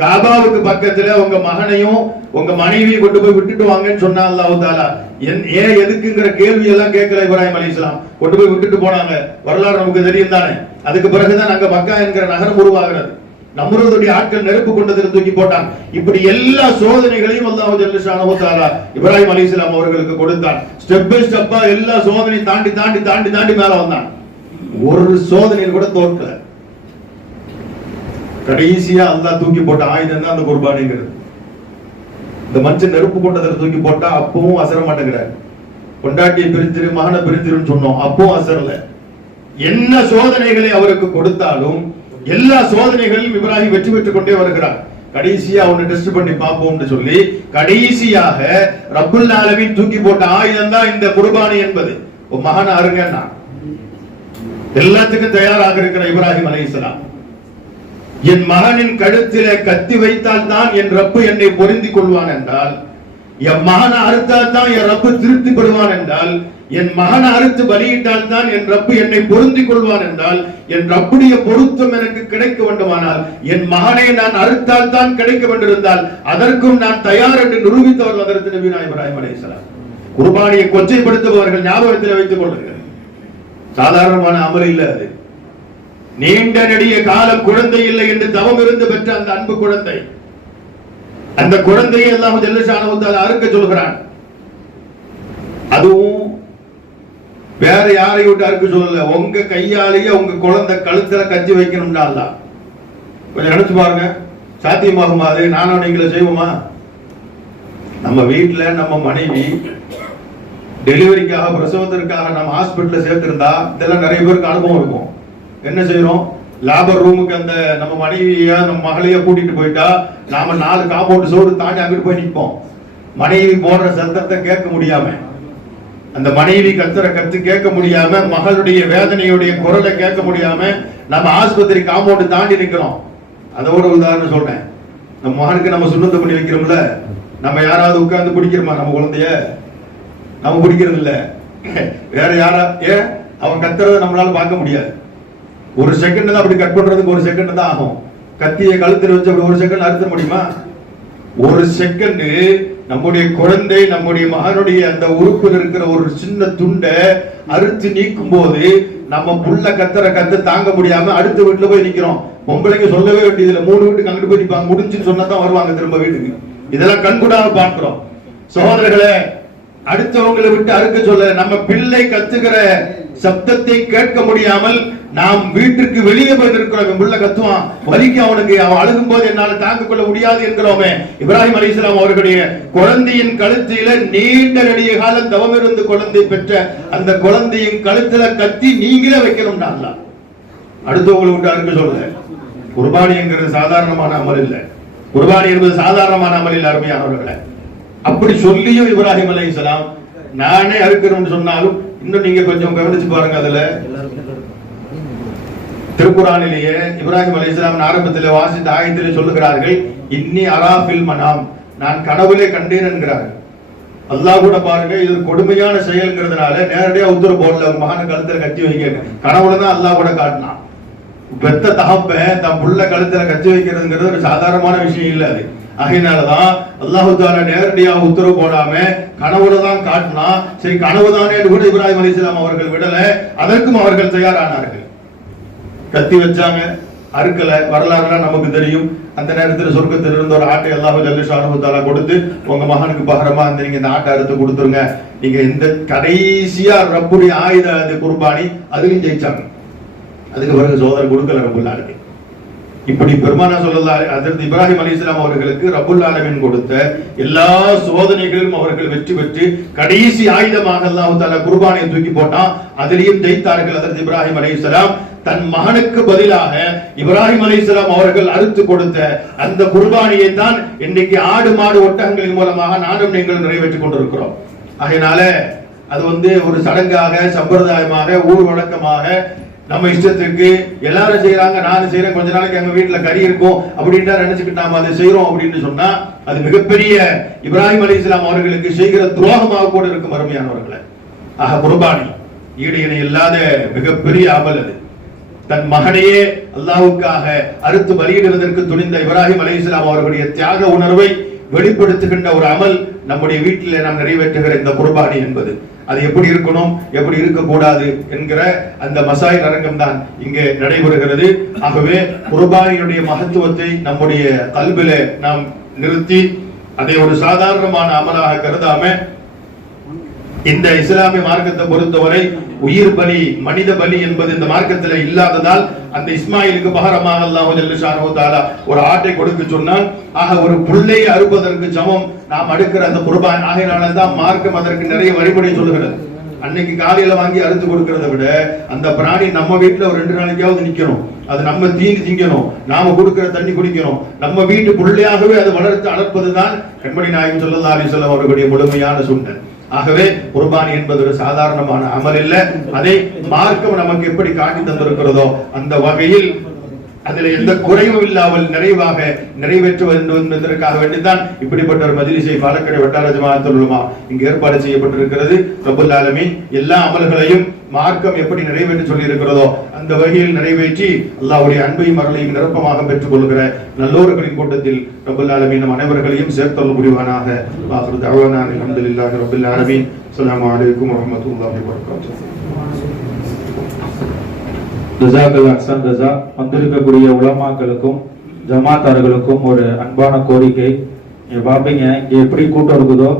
காபாவுக்கு பக்கத்துல உங்க மகனையும் உங்க மனைவியும் கொண்டு போய் விட்டுட்டு வாங்கன்னு சொன்னா அல்லாஹ் தஆலா ஏன் எதுக்குங்கிற கேள்வி எல்லாம் கேட்கல இப்ராஹிம் அலைஹிஸ்ஸலாம். கொண்டு போய் விட்டுட்டு போனாங்க, வரலாறு நமக்கு தெரியும் தானே. அதுக்கு பிறகுதான் அங்க மக்கா என்கிற நகரம் உருவாகிறது. நம்ரூதுடைய ஆட்கள் நெருப்பு கொண்டதில் தூக்கி போட்டான். இப்படி எல்லா சோதனைகளையும் அல்லாஹ் ஜல்லஷானஹு தஆலா இப்ராஹிம் அலைஹிஸ்ஸலாம் அவர்களுக்கு கொடுத்தான். ஸ்டெப் பை ஸ்டெப்பா எல்லா சோதனை தாண்டி தாண்டி தாண்டி தாண்டி மேல வந்தான். ஒரு சோதனையில் கூட தோற்கல. கடைசியா அல்லாஹ் தூக்கி போட்ட ஆயுதம் தான் அந்த குர்பானிங்கிறது. இந்த மனுஷன் நெருப்பு கொண்டதில் தூக்கி போட்டா அப்பவும் அசர மாட்டேங்கிறார். கொண்டாட்டியை பிரிஞ்சிரு மகனை பிரிஞ்சிருன்னு சொன்னோம், அப்பவும் அசரல. என்ன சோதனைகளை அவருக்கு கொடுத்தாலும் எல்லா சோதனைகளிலும் இப்ராஹிம் வெற்றி பெற்றுக் கொண்டே வருகிறார். கடைசியா அவனை டெஸ்ட் பண்ணி பார்ப்போம்னு சொல்லி கடைசியாக ரப்புல் ஆலமீன் தூக்கி போட்ட ஆயுதம் தான் இந்த குர்பானி என்பது. ஒரு மகன் அருங்கன்னா எல்லாத்துக்கும் தயாராக இருக்கிற இப்ராஹிம் அலைஹிஸ்ஸலாம், என் மகனின் கழுத்திலே கத்தி வைத்தால் தான் என் ரப்பு என்னை பொருந்திக் கொள்வான் என்றால், என் மகனை அறுத்தால் தான் என் ரப்பு திருப்திப்படுவான் என்றால், என் மகனை அறுத்து பலியிட்டால் தான் என் ரப்பு என்னை பொருந்திக் கொள்வான் என்றால், என் ரப்புடைய பொருத்தம் எனக்கு கிடைக்க வேண்டுமானால், என் மகனை நான் அறுத்தால் தான் கிடைக்க வேண்டியிருந்தால் அதற்கும் நான் தயார் என்று நிரூபித்தவர்கள் அதற்கு நபி இப்ராஹிம் அலைஹிஸ்ஸலாம். குர்பானியை கொச்சைப்படுத்துபவர்கள் ஞாபகத்தில் வைத்துக் கொள்ளுங்கள், சாதாரணமான அமல் இல்ல அது. நீண்ட நெடிய கால குழந்தை இல்லை என்று தவம் இருந்து பெற்ற அந்த அன்பு குழந்தை, அந்த குழந்தையை அல்லாஹ் ஜல்லஷானஹு தஆலா அறுக்க சொல்கிறான். அதுவும் வேற யாரை விட்டு அறுக்க சொல்லல, உங்க கையாலேயே உங்க குழந்தை கழுத்துல கஞ்சி வைக்கணும்னா அல்லாஹ். கொஞ்சம் நினைச்சு பாருங்க, சாத்தியமாகுமா அது? நானும் நீங்கள செய்வோமா? நம்ம வீட்டுல நம்ம மனைவி டெலிவரிக்காக பிரசவத்திற்காக நம்ம ஹாஸ்பிட்டல்ல சேர்த்திருந்தா இதெல்லாம் நிறைய பேருக்கு அனுபவம் இருக்கும். என்ன செய்யறோம்? லேபர் ரூமுக்கு அந்த நம்ம மனைவிய நம்ம மகளைய கூட்டிட்டு போயிட்டா நாம 4 காம்பவுண்ட் சோறு தாண்டி அங்கிட்டு போய் நிற்போம். மனைவி போடுற சத்தத்தை கேட்க முடியாம, அந்த மனைவி கத்துற கத்து கேட்க முடியாம, மகளுடைய வேதனையுடைய குரலை கேட்க முடியாம நம்ம ஆஸ்பத்திரி காம்பவுண்ட் தாண்டி நிக்கிறோம். அதோட உதாரணம் சொல்றேன். நம்ம மகனுக்கு நம்ம சுண்ணத்தை பண்ணி வைக்கிறோம்ல, நம்ம யாராவது உட்கார்ந்து பிடிக்கிறோமா? நம்ம குழந்தைய நம்ம பிடிக்கிறது இல்ல, வேற யாரா? ஏன்? அவன் கத்துறத நம்மளால பார்க்க முடியாது. ஒரு செகண்ட் தான் அப்படி கட் பண்றதுக்கு, ஒரு செகண்ட் தான் ஆகும். கத்தியை கழுத்தில் வச்சு அப்படி ஒரு செகண்ட் அறுத்த முடியுமா? ஒரு செகண்ட் நம்முடைய குழந்தை, நம்முடைய மகனுடைய அந்த உறுப்பில் இருக்கிற ஒரு சின்ன துண்டை அறுத்து நீக்கும் போது நம்ம புள்ள கத்துற கத்து தாங்க முடியாம அடுத்த வீட்டுல போய் நிக்கிறோம். பொம்பளைங்க சொல்லவே வேண்டியதுல 3 வீட்டுக்கு அங்கிட்டு போய் நிப்பாங்க, முடிஞ்சுன்னு சொன்னதான் வருவாங்க திரும்ப வீட்டுக்கு. இதெல்லாம் கண்கூடாக பார்க்கிறோம். சகோதரர்களே, அடுத்தவங்களை விட்டு அறுக்க சொல்ல, நம்ம பிள்ளை கத்துக்கிற சப்தத்தை கேட்க முடியாமல் நாம் வீட்டுக்கு வெளியே போய் இருக்கிறோம். புள்ள கத்துவான், வலிக்கு அவனுக்கு, அவன் அழுகும் போது என்னால தாங்கிக் கொள்ள முடியாது என்கிறோமே. இப்ராஹிம் அலைஹிஸ்ஸலாம் அவர்களுடைய குழந்தையின் கழுத்தில நீண்ட நெடிய காலம் தவம் இருந்து குழந்தை பெற்ற அந்த குழந்தையின் கழுத்துல கத்தி நீங்களே வைக்கணும்னா அல்லாஹ் அடுத்தவங்களை விட்டு அறுக்க சொல்ல. குர்பானி என்கிறது சாதாரணமான அமல் இல்லை. குர்பானி என்பது சாதாரணமான அமல் இல்லை அருமையானவர்களே. அப்படி சொல்லியும் இப்ராஹிம் அலைஹிஸ்ஸலாம் நானே அறுக்கிறோம்னு சொன்னாலும், இன்னும் நீங்க கொஞ்சம் கவனிச்சு பாருங்க. அதுல திருக்குர்ஆனிலேயே இப்ராஹிம் அலைஹிஸ்ஸலாம் ஆரம்பத்தில் வாசித்த ஆயத்திலே சொல்லுகிறார்கள், இன்னி அராஃபில் மனாம், நான் கனவுலே கண்டேன் என்கிறார்கள். அல்லாஹ் கூட பாருங்க, இது கொடுமையான செயல்ங்கிறதுனால நேரடியா உத்தரவு போடல, மகன கழுத்துல கத்தி வைக்க. கனவுல தான் அல்லாஹ் கூட காட்டினான். பெத்த தகப்பன் தன் புள்ள கழுத்துல கத்தி வைக்கிறதுங்கிறது ஒரு சாதாரணமான விஷயம் இல்ல. அது ஆகையினாலதான் அல்லாஹ் தஆலா நேரடியா உத்தரவு போடாம கனவுல தான் காட்டினா. சரி, கனவு தானே கூட இப்ராஹிம் அலைஹிஸ்ஸலாம் அவர்கள் விடல, அதற்கும் அவர்கள் தயாரானார்கள். கத்தி வச்சாங்க, அறுக்கல, வரலாறுலாம் நமக்கு தெரியும். அந்த நேரத்தில் சொர்க்கத்தில் இருந்த ஒரு ஆட்டை அல்லாஹ் ஜல்ல ஷானஹு தஆலா கொடுத்து, உங்க மகனுக்கு பகரமா வந்து நீங்க இந்த ஆட்டை அறுத்து கொடுத்துருங்க. நீங்க இந்த கடைசியா ரப்புடைய ஆயுத அது குர்பானி, அதுலயும் ஜெயிச்சாங்க. அதுக்கு பிறகு சோதனை கொடுக்கல ரப்புல் ஆலமீன். இப்படி பெருமானா ஸல்லல்லாஹு ஹஜ்ரத் இப்ராஹிம் அலைஹிஸ்ஸலாம் அவர்களுக்கு ரப்புல் ஆலமீன் கொடுத்த எல்லா சோதனைகளிலும் அவர்கள் வெற்றி பெற்று கடைசி ஆயுதமாக அல்லாஹ் தஆலா குர்பானியை தூக்கி போட்டான். அதிலேயும் ஜெயித்தார்கள். ஹஜ்ரத் இப்ராஹிம் அலைஹிஸ்ஸலாம் தன் மகனுக்கு பதிலாக இப்ராஹிம் அலைஹிஸ்ஸலாம் அவர்கள் அறுத்து கொடுத்த அந்த குர்பானியை தான் இன்னைக்கு ஆடு மாடு ஒட்டகங்களின் மூலமாக நானும் நீங்கள் நிறைவேற்றிக் கொண்டிருக்கிறோம். அதனால அது ஒரு சடங்காக, சம்பிரதாயமாக, ஊர் வழக்கமாக நம்ம இஷ்டத்துக்கு எல்லாரும் செய்யறாங்க, நானும் செய்யறேன், கொஞ்ச நாளைக்கு எங்க வீட்டுல கறி இருக்கும் அப்படின்ட்டு நினைச்சுக்கிட்டு நாம அதை செய்யறோம் அப்படின்னு சொன்னா அது மிகப்பெரிய இப்ராஹிம் அலைஹிஸ்ஸலாம் அவர்களுக்கு செய்கிற துரோகமாக கூட இருக்கும் அருமையானவர்களே. ஆக குர்பானி ஈடு இணை இல்லாத மிகப்பெரிய அமல். அது தன் மகனையே அல்லாஹ்வுக்காக அறுத்து பலியிடுவதற்கு துணிந்த இப்ராஹிம் அலைஹிஸ்ஸலாம் அவர்களுடைய தியாக உணர்வை வெளிப்படுத்துகின்ற ஒரு அமல் நம்முடைய வீட்டில் நாம் நிறைவேற்றுகிற இந்த குர்பானி என்பது. அது எப்படி இருக்கணும், எப்படி இருக்கக்கூடாது என்கிற அந்த மசாயில் அரங்கம் தான் இங்கே நடைபெறுகிறது. ஆகவே குர்பானியுடைய மகத்துவத்தை நம்முடைய கல்விலே நாம் நிறுத்தி அதை ஒரு சாதாரணமான அமலாக கருதாம, இந்த இஸ்லாமிய மார்க்கத்தை பொறுத்தவரை உயிர் பலி, மனித பலி என்பது இந்த மார்க்கத்தில் இல்லாததால் அந்த இஸ்மாயிலுக்கு பகரமாக அல்லாஹ் ஜல்ல ஷானஹு தஆலா ஒரு ஆட்டை கொடுக்க சொன்னான். ஆக ஒரு புள்ளையை அறுப்பதற்கு சமம் நாம் அடுக்கிற அந்த குர்பான். ஆகையினால தான் மார்க்கம் அதற்கு நிறைய வழிமுறை சொல்லுகிறது. அன்னைக்கு காலையில வாங்கி அறுத்து கொடுக்கறத விட அந்த பிராணி நம்ம வீட்டுல ஒரு 2 நாளைக்காவது நிக்கணும். அது நம்ம தீனி திங்கணும், நாம கொடுக்கிற தண்ணி குடிக்கணும், நம்ம வீட்டு பிள்ளையாகவே அது வளர்த்து அழைப்பதுதான் கண்மணி நாயகம் ஸல்லல்லாஹு அலைஹி வஸல்லம் அவர்களுடைய முழுமையான சுன்னத். ஆகவே குர்பானி என்பது ஒரு சாதாரணமான அமல் இல்ல. அதை மார்க்கம் நமக்கு எப்படி காட்டி தந்திருக்கிறதோ அந்த வகையில் அதில் எந்த குறைவும் இல்லாமல் நிறைவாக நிறைவேற்ற வேண்டும் என்பதற்காக வேண்டிதான் இப்படிப்பட்ட ஒரு மஜ்லிஸை பாலக்கடை வட்டார ஜமாஅத்துல் உலமா இங்கு ஏற்பாடு செய்யப்பட்டிருக்கிறது. ரப்பல் ஆலமீன் எல்லா அமல்களையும் மார்க்கம் எப்படி நிறைவேற்ற சொல்லி இருக்கிறதோ அந்த வகையில் நிறைவேற்றி அல்லாஹ்வுடைய அன்பையும் அருளையும் நிரப்பமாக பெற்றுக் கொள்கிற நல்லோர்களின் கூட்டத்தில் ரப்பல் ஆலமீன் நம் அனைவர்களையும் சேர்த்தல் புரிவானாக. ஆகிரு தஅவானா அல்ஹம்துலில்லாஹி ரப்பில் ஆலமீன். அஸ்ஸலாமு அலைக்கும் வரஹ்மத்துல்லாஹி வபரகாத்துஹு. ஜஸாக்கல்லாஹ் அஹ்ஸன் ஜஸா. வந்திருக்கக்கூடிய உலமாக்களுக்கும் ஜமாத்தார்களுக்கும் ஒரு அன்பான கோரிக்கை. நீங்க பாப்பீங்க இங்க எப்படி கூட்டம் இருக்குதோ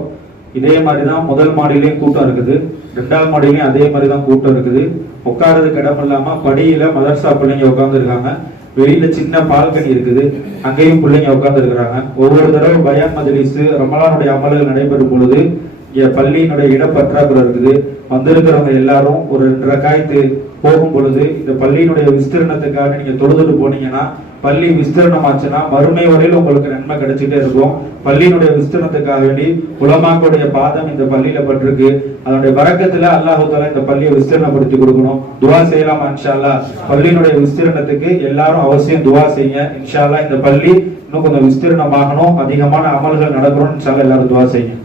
இதே மாதிரிதான் முதல் மாடியிலையும் கூட்டம் இருக்குது, 2வது மாடியிலையும் அதே மாதிரிதான் கூட்டம் இருக்குது. உட்காரதுக்கு இடம் இல்லாம படியில மதர்சா பிள்ளைங்க உட்கார்ந்து இருக்காங்க, வெளியில சின்ன பால்கனி இருக்குது, அங்கேயும் பிள்ளைங்க உட்கார்ந்து இருக்கிறாங்க. ஒவ்வொரு தடவை பயான் மஜ்லிஸ் ரமலானுடைய அமல்கள் நடைபெறும் பொழுது இங்க பள்ளியினுடைய இடப்பற்றாக்குறை இருக்குது. வந்திருக்கிறவங்க எல்லாரும் ஒரு 2 ரக்காயத்து போகும் பொழுது இந்த பள்ளியினுடைய விஸ்தீர்ணத்துக்காக நீங்க தொழுதுட்டு போனீங்கன்னா பள்ளி விஸ்தீர்ணமாச்சுன்னா மறுமை வரையில் உங்களுக்கு நன்மை கிடைச்சிட்டே இருக்கும். பள்ளியினுடைய விஸ்தீர்ணத்துக்காக வேண்டி உலமாக்களுடைய பாதம் இந்த பள்ளியில பட்டிருக்கு. அதனுடைய வரக்கத்துல அல்லாஹ் தஆலா இந்த பள்ளியை விஸ்தீர்ணப்படுத்தி கொடுக்கணும். துவா செய்யலாமா இன்ஷா அல்லாஹ்? பள்ளியினுடைய விஸ்தீர்ணத்துக்கு எல்லாரும் அவசியம் துவா செய்யுங்க. இன்ஷா அல்லாஹ் இந்த பள்ளி இன்னும் கொஞ்சம் விஸ்தீர்ணமாகணும், அதிகமான அமல்கள் நடக்கணும். இன்ஷா அல்லாஹ் எல்லாரும் துவா செய்யுங்க.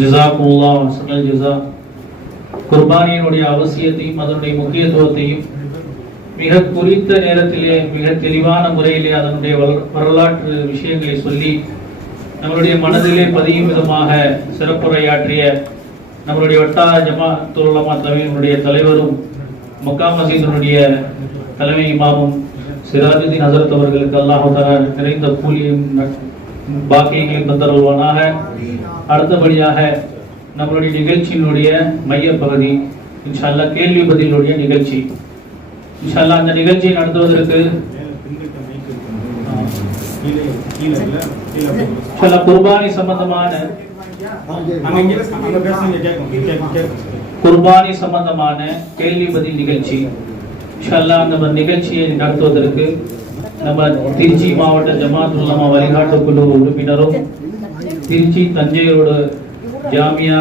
ஜஸாக்குமுல்லாஹ் ஹஸனல் ஜஸா. குர்பானியினுடைய அவசியத்தையும் அதனுடைய முக்கியத்துவத்தையும் மிக குறித்த நேரத்திலே மிக தெளிவான முறையிலே அதனுடைய வரலாற்று விஷயங்களை சொல்லி நம்மளுடைய மனதிலே பதியும் விதமாக சிறப்புரையாற்றிய நம்மளுடைய வட்டார ஜமாஅத்துல் உலமா தலைவருடைய தலைவரும் மக்கா மஸ்ஜிதினுடைய தலைமை இமாமும் சிராஜுதீன் ஹஸரத் அவர்களுக்கு அல்லாஹ் தஆலா நிறைந்த கூலியும் பாக்கியங்களையும் தந்தருள்வானாக. அடுத்தபடியாக நம்மளுடைய நிகழ்ச்சியினுடைய மையப்பகுதி இன்ஷா அல்லாஹ் கேள்வி பதிலுடைய நிகழ்ச்சி. இன்ஷா அல்லாஹ் அந்த நிகழ்ச்சியை நடத்துவதற்கு குர்பானி சம்பந்தமான கேள்வி பதில் நிகழ்ச்சி இன்ஷா அல்லாஹ் அந்த நிகழ்ச்சியை நடத்துவதற்கு நம்ம திருச்சி மாவட்ட ஜமாஅத்துல் உலமா வழிகாட்டு குழு உறுப்பினரும் திருச்சி தஞ்சையோடு ஜாமியா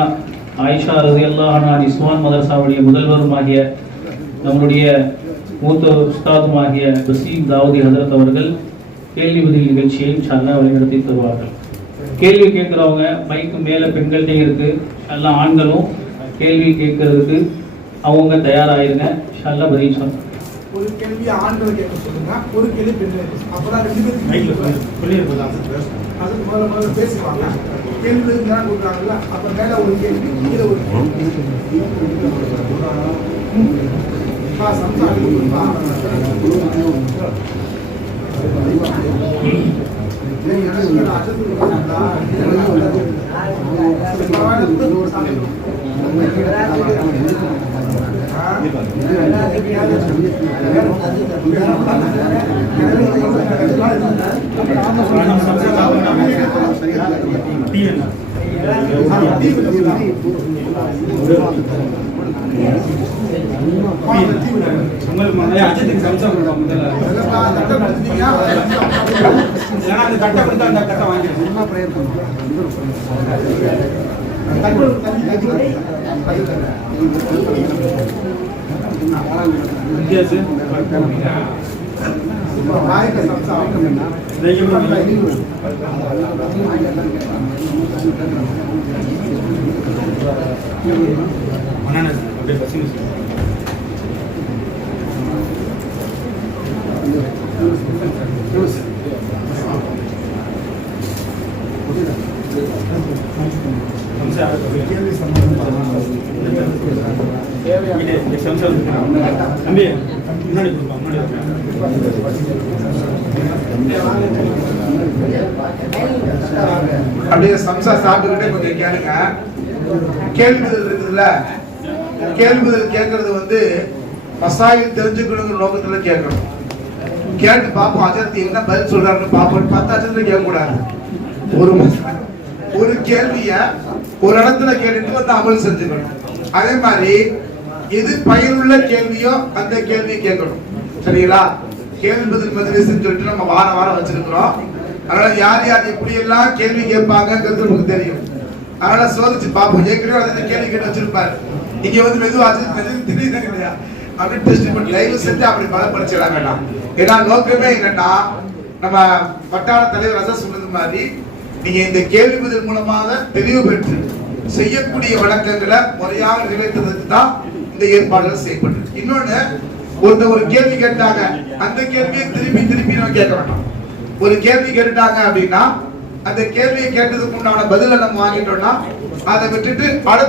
ஆயிஷா ரலியல்லாஹு அன்ஹா இஸ்மான் மதரசாவுடைய முதல்வருமாகிய நம்முடைய மூத்த உஸ்தாதுமாகிய பசீம் தாவூதி ஹஜரத் அவர்கள் கேள்வி பதில் நிகழ்ச்சியை இன்ஷா அல்லாஹ் வழிநடத்தி தருவார்கள். கேள்வி கேட்கிறவங்க மைக்கு மேல பெண்கள்கிட்ட இருக்கு, எல்லா ஆண்களும் கேள்வி கேட்கறதுக்கு அவங்க தயாராயிருங்க. இன்ஷா அல்லாஹ் பதில் சொல்லுங்க. ஒரு கேள்வி ஆண்கள் கேட்க சொல்லுங்க, ஒரு கேள்வி பெண்கள் கேட்க சொல்லுங்க. அப்பதான் ரெண்டு பேரும் அது முதல்ல பேசுவாங்க. கேள்வி நேரம் கொடுக்குறாங்கல்ல, அப்ப மேல ஒரு கேள்வி, கீழே ஒரு கேள்வி. அப்படியே சம்சா சாப்பிட்டுக்கிட்டே கொஞ்சம் கேளுங்க. கேள்வி பதில் இருக்குதுல்ல, கேள்வி பதில் கேட்கறது வந்து மசாயில் தெரிஞ்சுக்கணுங்கிற நோக்கத்துல கேட்கணும். கேட்டு பார்ப்போம் அஜர்த்தி என்ன பதில் சொல்றாருன்னு பார்ப்போம். 10 அஜர்த்தி கேட்க கூடாது. ஒரு கேள்விய ஒரு இடத்துல கேட்டுட்டு வந்து அமல் செஞ்சுக்கணும். அதே மாதிரி எது பயனுள்ள கேள்வியோ அந்த கேள்வியை கேட்கணும். சரிங்களா? கேள்வி பதில் மஜ்லிஸ்னு சொல்லிட்டு நம்ம வாரம் வச்சிருக்கிறோம். அதனால யார் யார் எப்படி எல்லாம் கேள்வி கேட்பாங்கிறது நமக்கு தெரியும். அதனால சோதிச்சு பார்ப்போம். ஏற்கனவே அந்த கேள்வி கேட்டு வச்சிருப்பாரு. இங்க வந்து மெதுவாச்சு தெரியுது இல்லையா அப்படி டெஸ்ட் பண்ணி லைவ் செஞ்சு அப்படி பலப்படுத்திடலாம் வேண்டாம். ஏன்னா நோக்கமே என்னன்னா, நம்ம வட்டார தலைவர் அசஸ் சொன்னது மாதிரி நீங்க இந்த கேள்வி பதில் மூலமாக தெளிவு பெற்று செய்யக்கூடிய வழக்கங்களை முறையாக நிறைவேற்றுறதுக்கு தான் இந்த ஏற்பாடுகள் செய்யப்பட்டிருக்கு. இன்னொன்னு, ஒரு கேள்வி கேட்டாங்க, அந்த கேள்வியை திருப்பி நம்ம கேட்க வேண்டாம். ஒரு கேள்வி கேட்டுட்டாங்க அப்படின்னா அந்த கேள்வியை கேட்டதுக்கு உண்டான பதிலை நம்ம வாங்கிட்டோம்னா அதை விட்டுட்டு